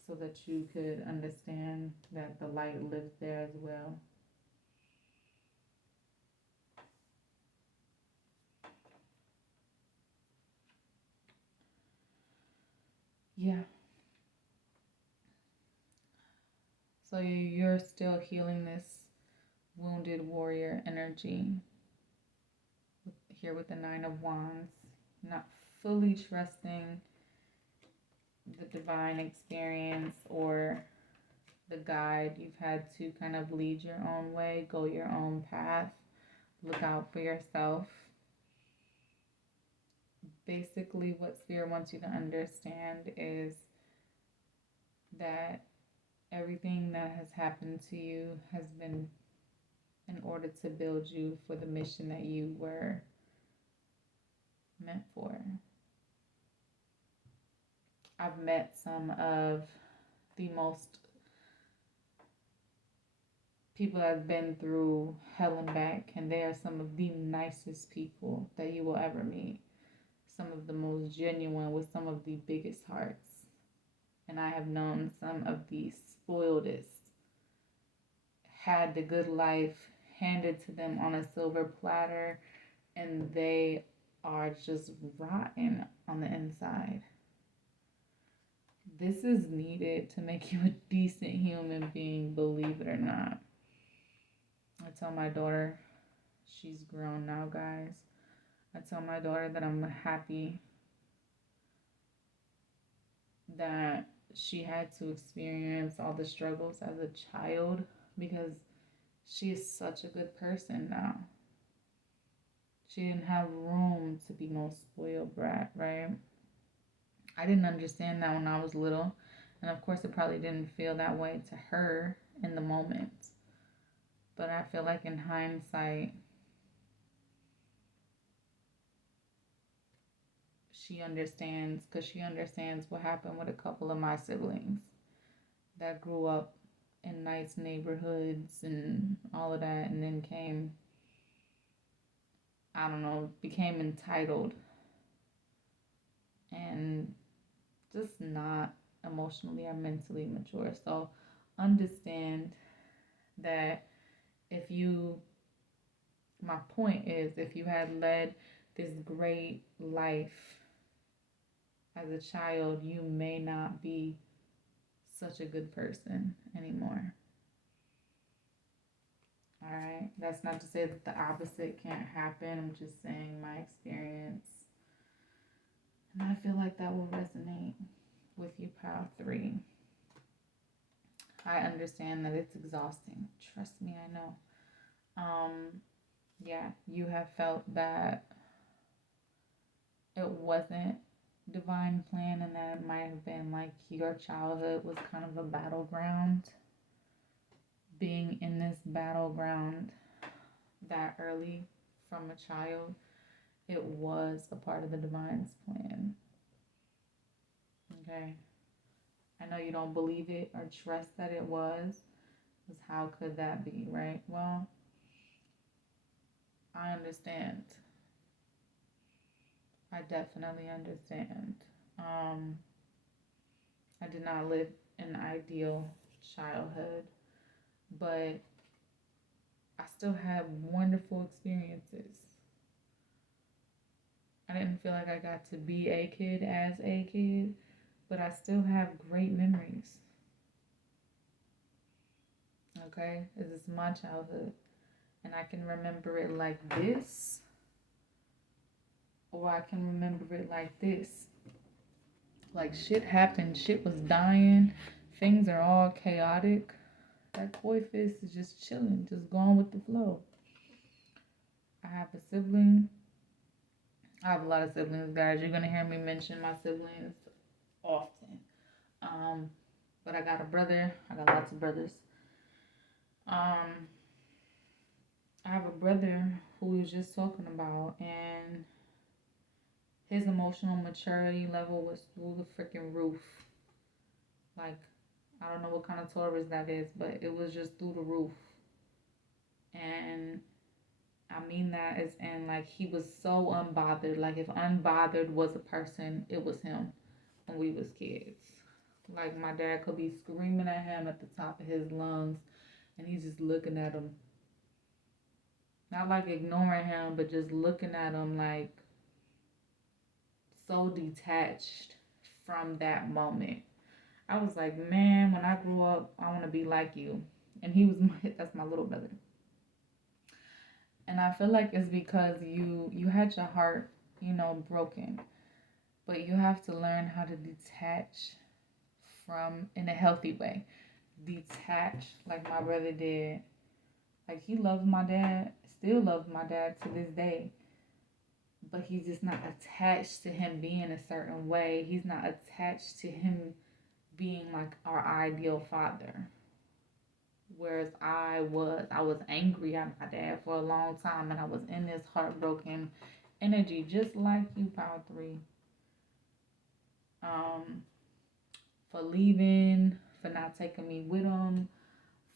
so that you could understand that the light lives there as well. Yeah. So you're still healing this wounded warrior energy here with the 9 of Wands, not fully trusting the divine experience or the guide. You've had to kind of lead your own way, go your own path, look out for yourself. Basically, what Spirit wants you to understand is that everything that has happened to you has been in order to build you for the mission that you were meant for. I've met some of the most people that have been through hell and back, and they are some of the nicest people that you will ever meet. Some of the most genuine with some of the biggest hearts. And I have known some of the spoiledest, had the good life handed to them on a silver platter, and they are just rotten on the inside. This is needed to make you a decent human being, believe it or not. I tell my daughter, she's grown now, guys. I tell my daughter that I'm happy that she had to experience all the struggles as a child because she is such a good person now. She didn't have room to be no spoiled brat, right? I didn't understand that when I was little. And of course, it probably didn't feel that way to her in the moment. But I feel like in hindsight, she understands because she understands what happened with a couple of my siblings that grew up in nice neighborhoods and all of that, and then became entitled and just not emotionally or mentally mature. So understand that if you, my point is, if you had led this great life as a child, you may not be such a good person anymore. All right. That's not to say that the opposite can't happen. I'm just saying my experience. And I feel like that will resonate with you, pile 3. I understand that it's exhausting. Trust me, I know. Yeah, you have felt that it wasn't divine plan and that it might have been like your childhood was kind of a battleground. Being in this battleground that early from a child, it was a part of the divine's plan. Okay. I know you don't believe it or trust that it was, because how could that be, right? Well, I understand. I definitely understand. I did not live an ideal childhood, but I still had wonderful experiences. I didn't feel like I got to be a kid as a kid, but I still have great memories. Okay? This is my childhood. And I can remember it like this, or I can remember it like this. Like shit happened, shit was dying, things are all chaotic. That koi fist is just chilling, just going with the flow. I have a sibling. I have a lot of siblings, guys. You're gonna hear me mention my siblings often. But I got a brother. I got lots of brothers. Um, I have a brother who we was just talking about, and his emotional maturity level was through the freaking roof. Like, I don't know what kind of Taurus that is, but it was just through the roof. And I mean that as in, like, he was so unbothered. Like, if unbothered was a person, it was him when we was kids. Like, my dad could be screaming at him at the top of his lungs, and he's just looking at him. Not like ignoring him, but just looking at him like so detached from that moment. I was like, man, when I grew up, I want to be like you. And he was that's my little brother. And I feel like it's because you had your heart, broken. But you have to learn how to detach from in a healthy way. Detach like my brother did. Like he loves my dad, still loves my dad to this day. But he's just not attached to him being a certain way. He's not attached to him being like our ideal father. Whereas I was angry at my dad for a long time, and I was in this heartbroken energy, just like you, Power 3. Um, for leaving, for not taking me with him,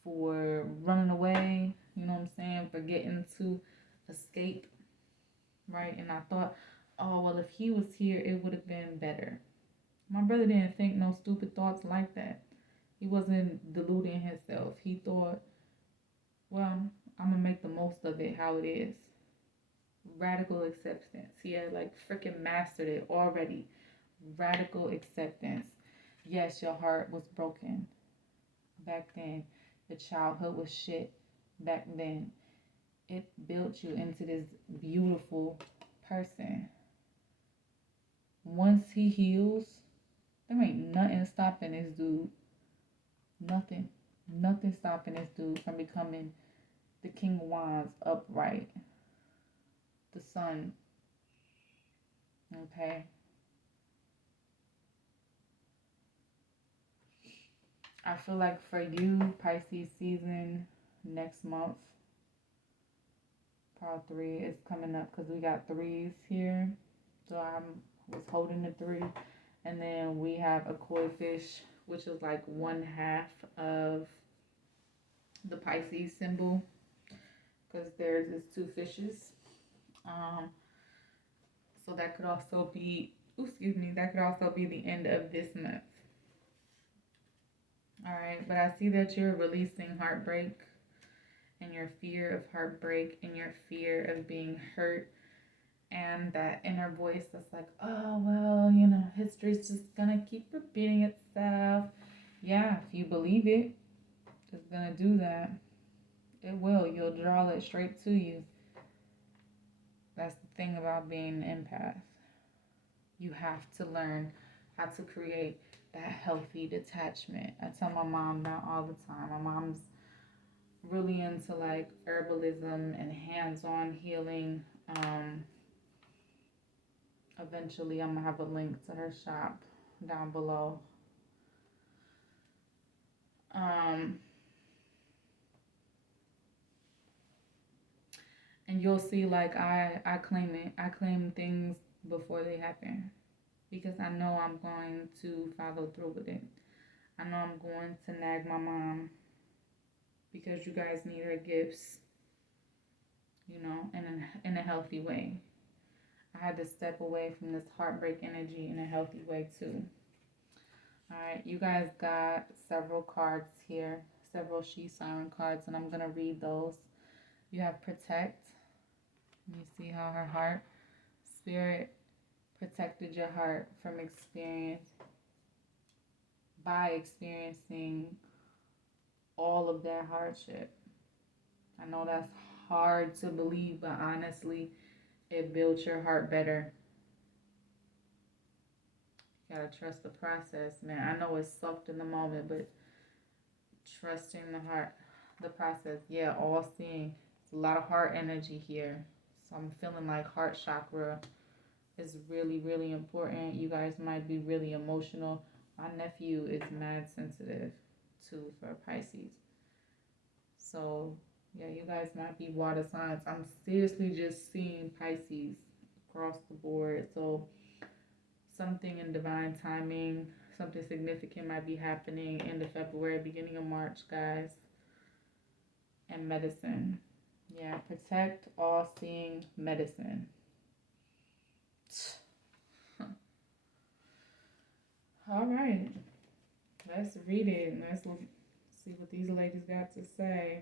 for running away, you know what I'm saying, for getting to escape, right? And I thought, oh, well, if he was here, it would have been better. My brother didn't think no stupid thoughts like that. He wasn't deluding himself. He thought, well, I'm going to make the most of it how it is. Radical acceptance. He had like freaking mastered it already. Radical acceptance. Yes, your heart was broken back then. The childhood was shit back then. It built you into this beautiful person. Once he heals, there ain't nothing stopping this dude. Nothing. Nothing stopping this dude from becoming the King of Wands upright. The sun. Okay. I feel like for you, Pisces season next month, part 3 is coming up because we got 3s here. So I was holding the 3. And then we have a koi fish, which is like 1/2 of the Pisces symbol because theirs is 2 fishes. So that could also be Excuse me, that could also be the end of this month. All right, but I see that you're releasing heartbreak and your fear of heartbreak and your fear of being hurt, and that inner voice that's like, oh, well, history's just gonna keep repeating itself. Yeah, if you believe it, it's gonna do that. It will. You'll draw it straight to you. That's the thing about being an empath. You have to learn how to create that healthy detachment. I tell my mom that all the time. My mom's really into like herbalism and hands-on healing. Eventually, I'm gonna have a link to her shop down below. Um, and you'll see, like I claim it. I claim things before they happen because I know I'm going to follow through with it. I know I'm going to nag my mom because you guys need her gifts, in a healthy way. I had to step away from this heartbreak energy in a healthy way too. All right, you guys got several cards here, several she siren cards, and I'm gonna read those. You have protect. You see how her heart, spirit protected your heart from experiencing all of that hardship. I know that's hard to believe, but honestly, it built your heart better. You gotta trust the process, man. I know it sucked in the moment, but trusting the process. Yeah, all seeing. It's a lot of heart energy here. So I'm feeling like heart chakra is really, really important. You guys might be really emotional. My nephew is mad sensitive too for Pisces. So yeah, you guys might be water signs. I'm seriously just seeing Pisces across the board. So something in divine timing, something significant might be happening end of February, beginning of March, guys. And medicine. Yeah, protect, all seeing, medicine. All right, let's read it and let's see what these ladies got to say.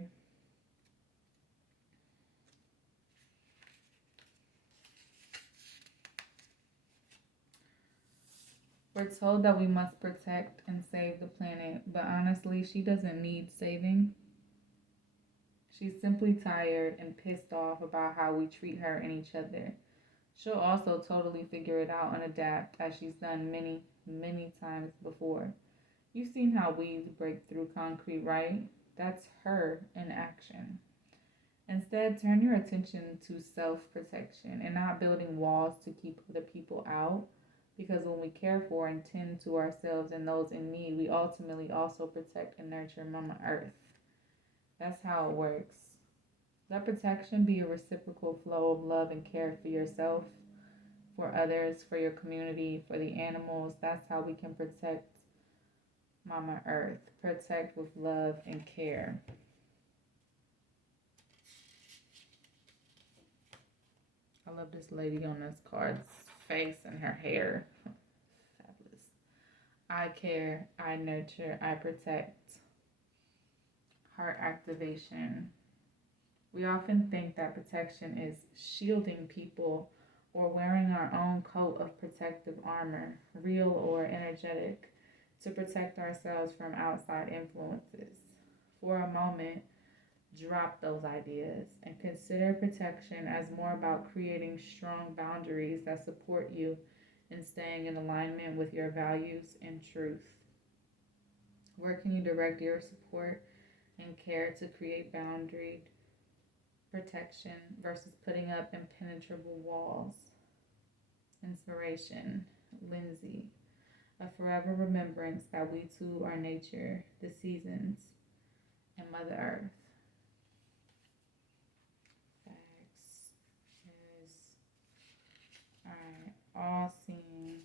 We're told that we must protect and save the planet, but honestly, she doesn't need saving. She's simply tired and pissed off about how we treat her and each other. She'll also totally figure it out and adapt as she's done many, many times before. You've seen how weeds break through concrete, right? That's her in action. Instead, turn your attention to self protection and not building walls to keep other people out. Because when we care for and tend to ourselves and those in need, we ultimately also protect and nurture Mama Earth. That's how it works. Let protection be a reciprocal flow of love and care for yourself, for others, for your community, for the animals. That's how we can protect Mama Earth. Protect with love and care. I love this lady on this card's face and her hair. Fabulous. I care, I nurture, I protect. Heart activation. We often think that protection is shielding people or wearing our own coat of protective armor, real or energetic, to protect ourselves from outside influences. For a moment, drop those ideas and consider protection as more about creating strong boundaries that support you and staying in alignment with your values and truth. Where can you direct your support and care to create boundary protection versus putting up impenetrable walls? Inspiration, Lindsay. A forever remembrance that we too are nature, the seasons, and Mother Earth. Facts. Yes. Alright. All seeing.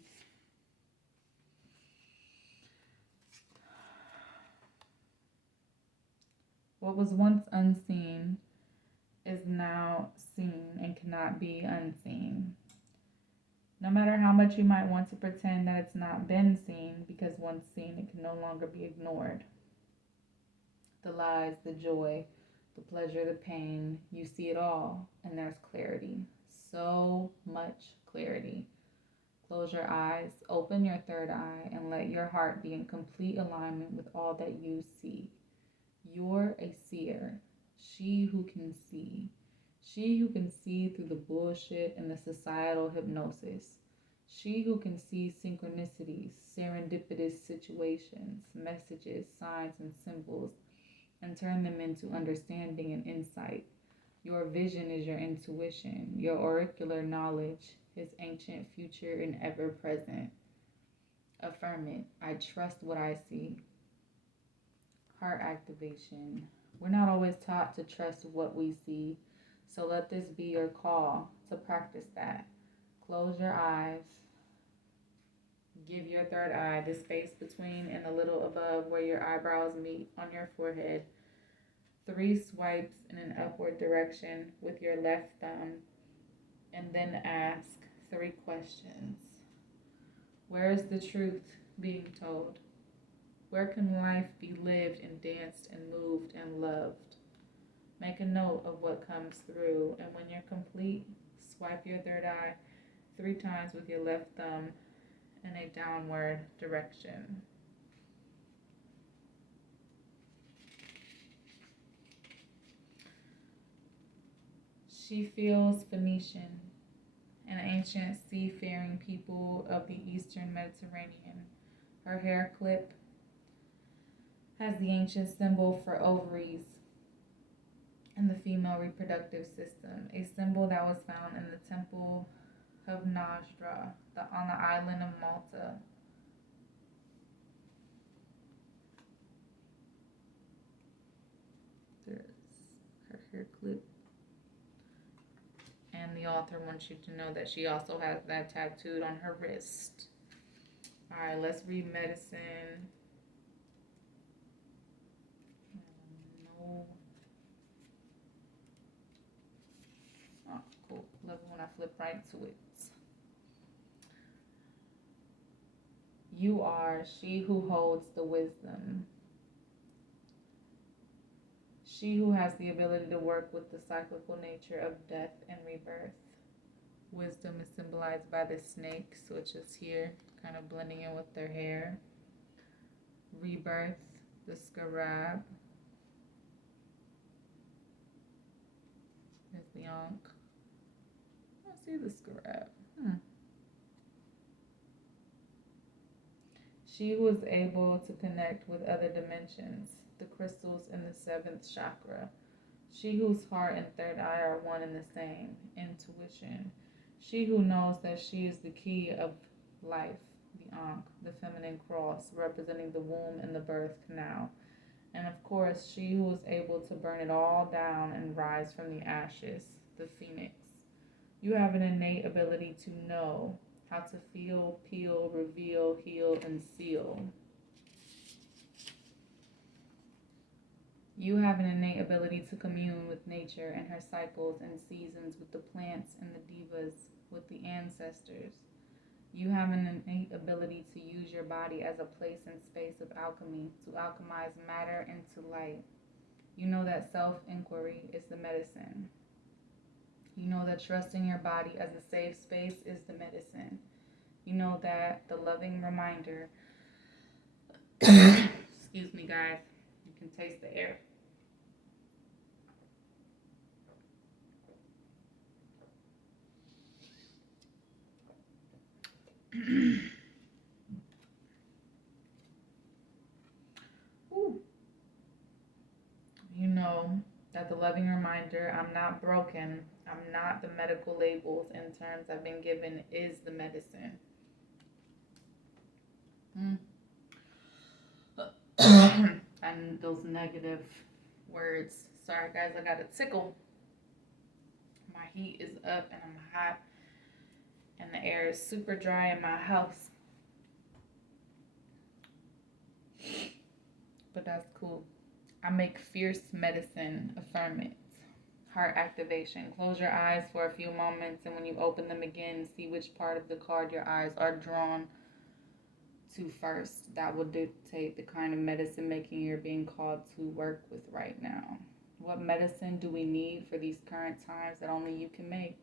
What was once unseen is now seen and cannot be unseen. No matter how much you might want to pretend that it's not been seen, because once seen, it can no longer be ignored. The lies, the joy, the pleasure, the pain, you see it all, and there's clarity. So much clarity. Close your eyes, open your third eye, and let your heart be in complete alignment with all that you see. You're a seer, she who can see. She who can see through the bullshit and the societal hypnosis. She who can see synchronicities, serendipitous situations, messages, signs, and symbols, and turn them into understanding and insight. Your vision is your intuition, your auricular knowledge, his ancient future and ever present. Affirm it. I trust what I see. Heart activation. We're not always taught to trust what we see, so let this be your call to practice that. Close your eyes. Give your third eye the space between and a little above where your eyebrows meet on your forehead. 3 swipes in an upward direction with your left thumb, and then ask 3 questions. Where is the truth being told? Where can life be lived and danced and moved and loved? Make a note of what comes through, and when you're complete, swipe your third eye 3 times with your left thumb in a downward direction. She feels Phoenician, an ancient seafaring people of the eastern Mediterranean. Her hair clip has the ancient symbol for ovaries and the female reproductive system, a symbol that was found in the temple of Najra on the island of Malta. There's her hair clip. And the author wants you to know that she also has that tattooed on her wrist. Alright, let's read medicine. No. Oh, cool. Love it when I flip right to it. You are she who holds the wisdom. She who has the ability to work with the cyclical nature of death and rebirth. Wisdom is symbolized by the snakes, which is here, kind of blending in with their hair. Rebirth, the scarab. There's the ankh. I see the scarab. She was able to connect with other dimensions, the crystals in the 7th chakra. She whose heart and third eye are one and the same, intuition. She who knows that she is the key of life, the ankh, the feminine cross, representing the womb and the birth canal. And of course, she who was able to burn it all down and rise from the ashes, the phoenix. You have an innate ability to know how to feel, peel, reveal, heal, and seal. You have an innate ability to commune with nature and her cycles and seasons, with the plants and the divas, with the ancestors. You have an innate ability to use your body as a place and space of alchemy, to alchemize matter into light. You know that self-inquiry is the medicine. You know that trusting your body as a safe space is the medicine. You know that the loving reminder, excuse me guys, you can taste the air. You know that the loving reminder, I'm not broken, I'm not the medical labels and terms I've been given, is the medicine. And those negative words. Sorry guys, I got a tickle. My heat is up and I'm hot. And the air is super dry in my house. But that's cool. I make fierce medicine, affirm it. Heart activation. Close your eyes for a few moments, and when you open them again, see which part of the card your eyes are drawn to first. That will dictate the kind of medicine making you're being called to work with right now. What medicine do we need for these current times that only you can make?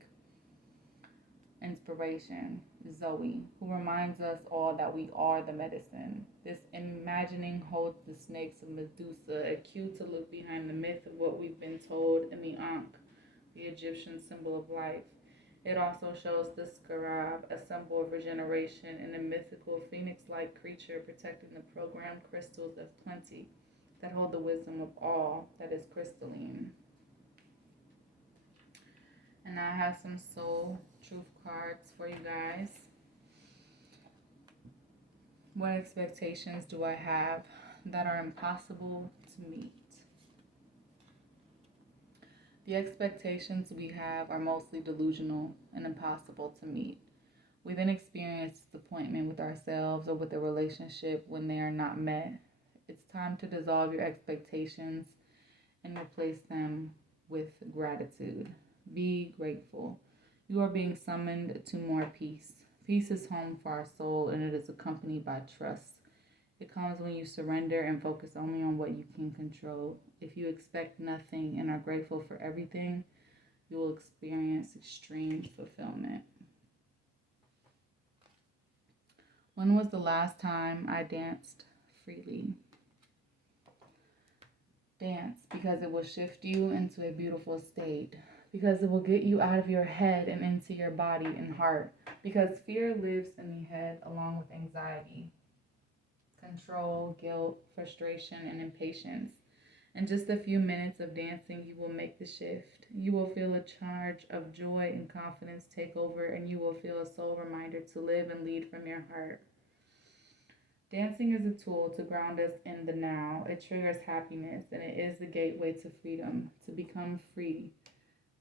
Inspiration. Zoe, who reminds us all that we are the medicine. This imagining holds the snakes of Medusa, a cue to look behind the myth of what we've been told in the Ankh, the Egyptian symbol of life. It also shows the scarab, a symbol of regeneration, and a mythical phoenix-like creature protecting the programmed crystals of plenty that hold the wisdom of all that is crystalline. And I have some soul truth cards for you guys. What expectations do I have that are impossible to meet? The expectations we have are mostly delusional and impossible to meet. We then experience disappointment with ourselves or with a relationship when they are not met. It's time to dissolve your expectations and replace them with gratitude. Be grateful. You are being summoned to more peace. Peace is home for our soul, and it is accompanied by trust. It comes when you surrender and focus only on what you can control. If you expect nothing and are grateful for everything, you will experience extreme fulfillment. When was the last time I danced freely? Dance, because it will shift you into a beautiful state, because it will get you out of your head and into your body and heart, because fear lives in the head along with anxiety, control, guilt, frustration, and impatience. In just a few minutes of dancing, you will make the shift. You will feel a charge of joy and confidence take over, and you will feel a soul reminder to live and lead from your heart. Dancing is a tool to ground us in the now. It triggers happiness, and it is the gateway to freedom. To become free,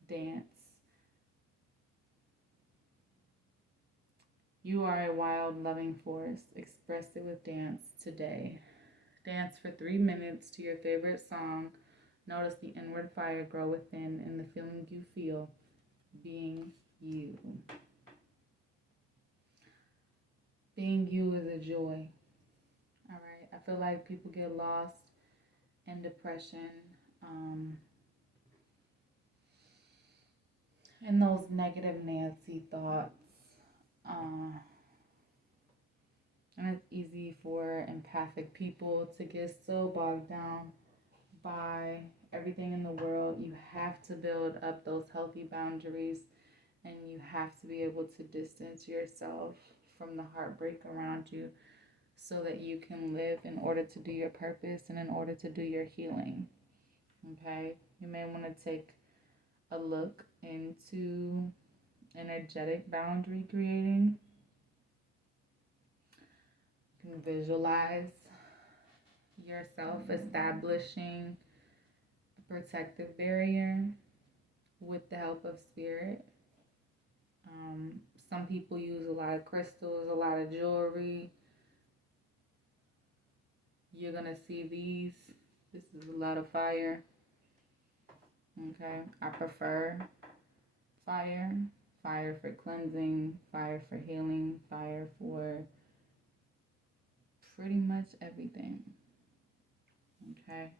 dance. You are a wild, loving force. Express it with dance today. Dance for 3 minutes to your favorite song. Notice the inward fire grow within and the feeling you feel being you. Being you is a joy. All right. I feel like people get lost in depression and those negative Nancy thoughts. And it's easy for empathic people to get so bogged down by everything in the world. You have to build up those healthy boundaries, and you have to be able to distance yourself from the heartbreak around you so that you can live in order to do your purpose and in order to do your healing. Okay? You may want to take a look into energetic boundary creating. You can visualize yourself establishing a protective barrier with the help of spirit. Some people use a lot of crystals, a lot of jewelry. You're going to see these. This is a lot of fire. Okay, I prefer fire. Fire for cleansing, fire for healing, fire for pretty much everything. Okay.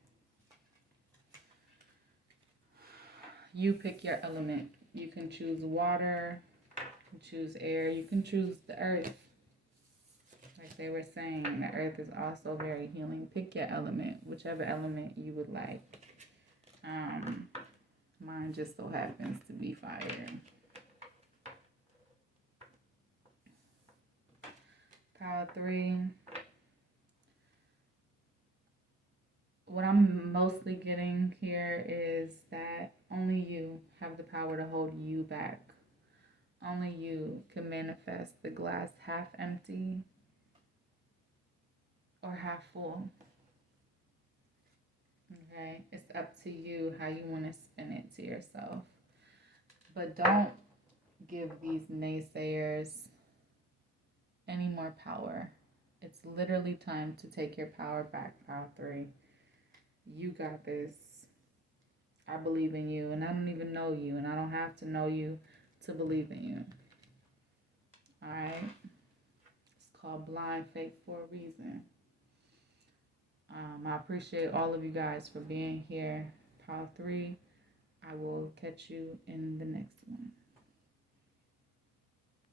You pick your element. You can choose water, you can choose air, you can choose the earth. Like they were saying, the earth is also very healing. Pick your element, whichever element you would like. Mine just so happens to be fire. Power 3. What I'm mostly getting here is that only you have the power to hold you back. Only you can manifest the glass half empty or half full. Okay, it's up to you how you want to spin it to yourself. But don't give these naysayers any more power. It's literally time to take your power back, Power 3. You got this. I believe in you, and I don't even know you, and I don't have to know you to believe in you. All right? It's called blind faith for a reason. I appreciate all of you guys for being here. Pile 3. I will catch you in the next one.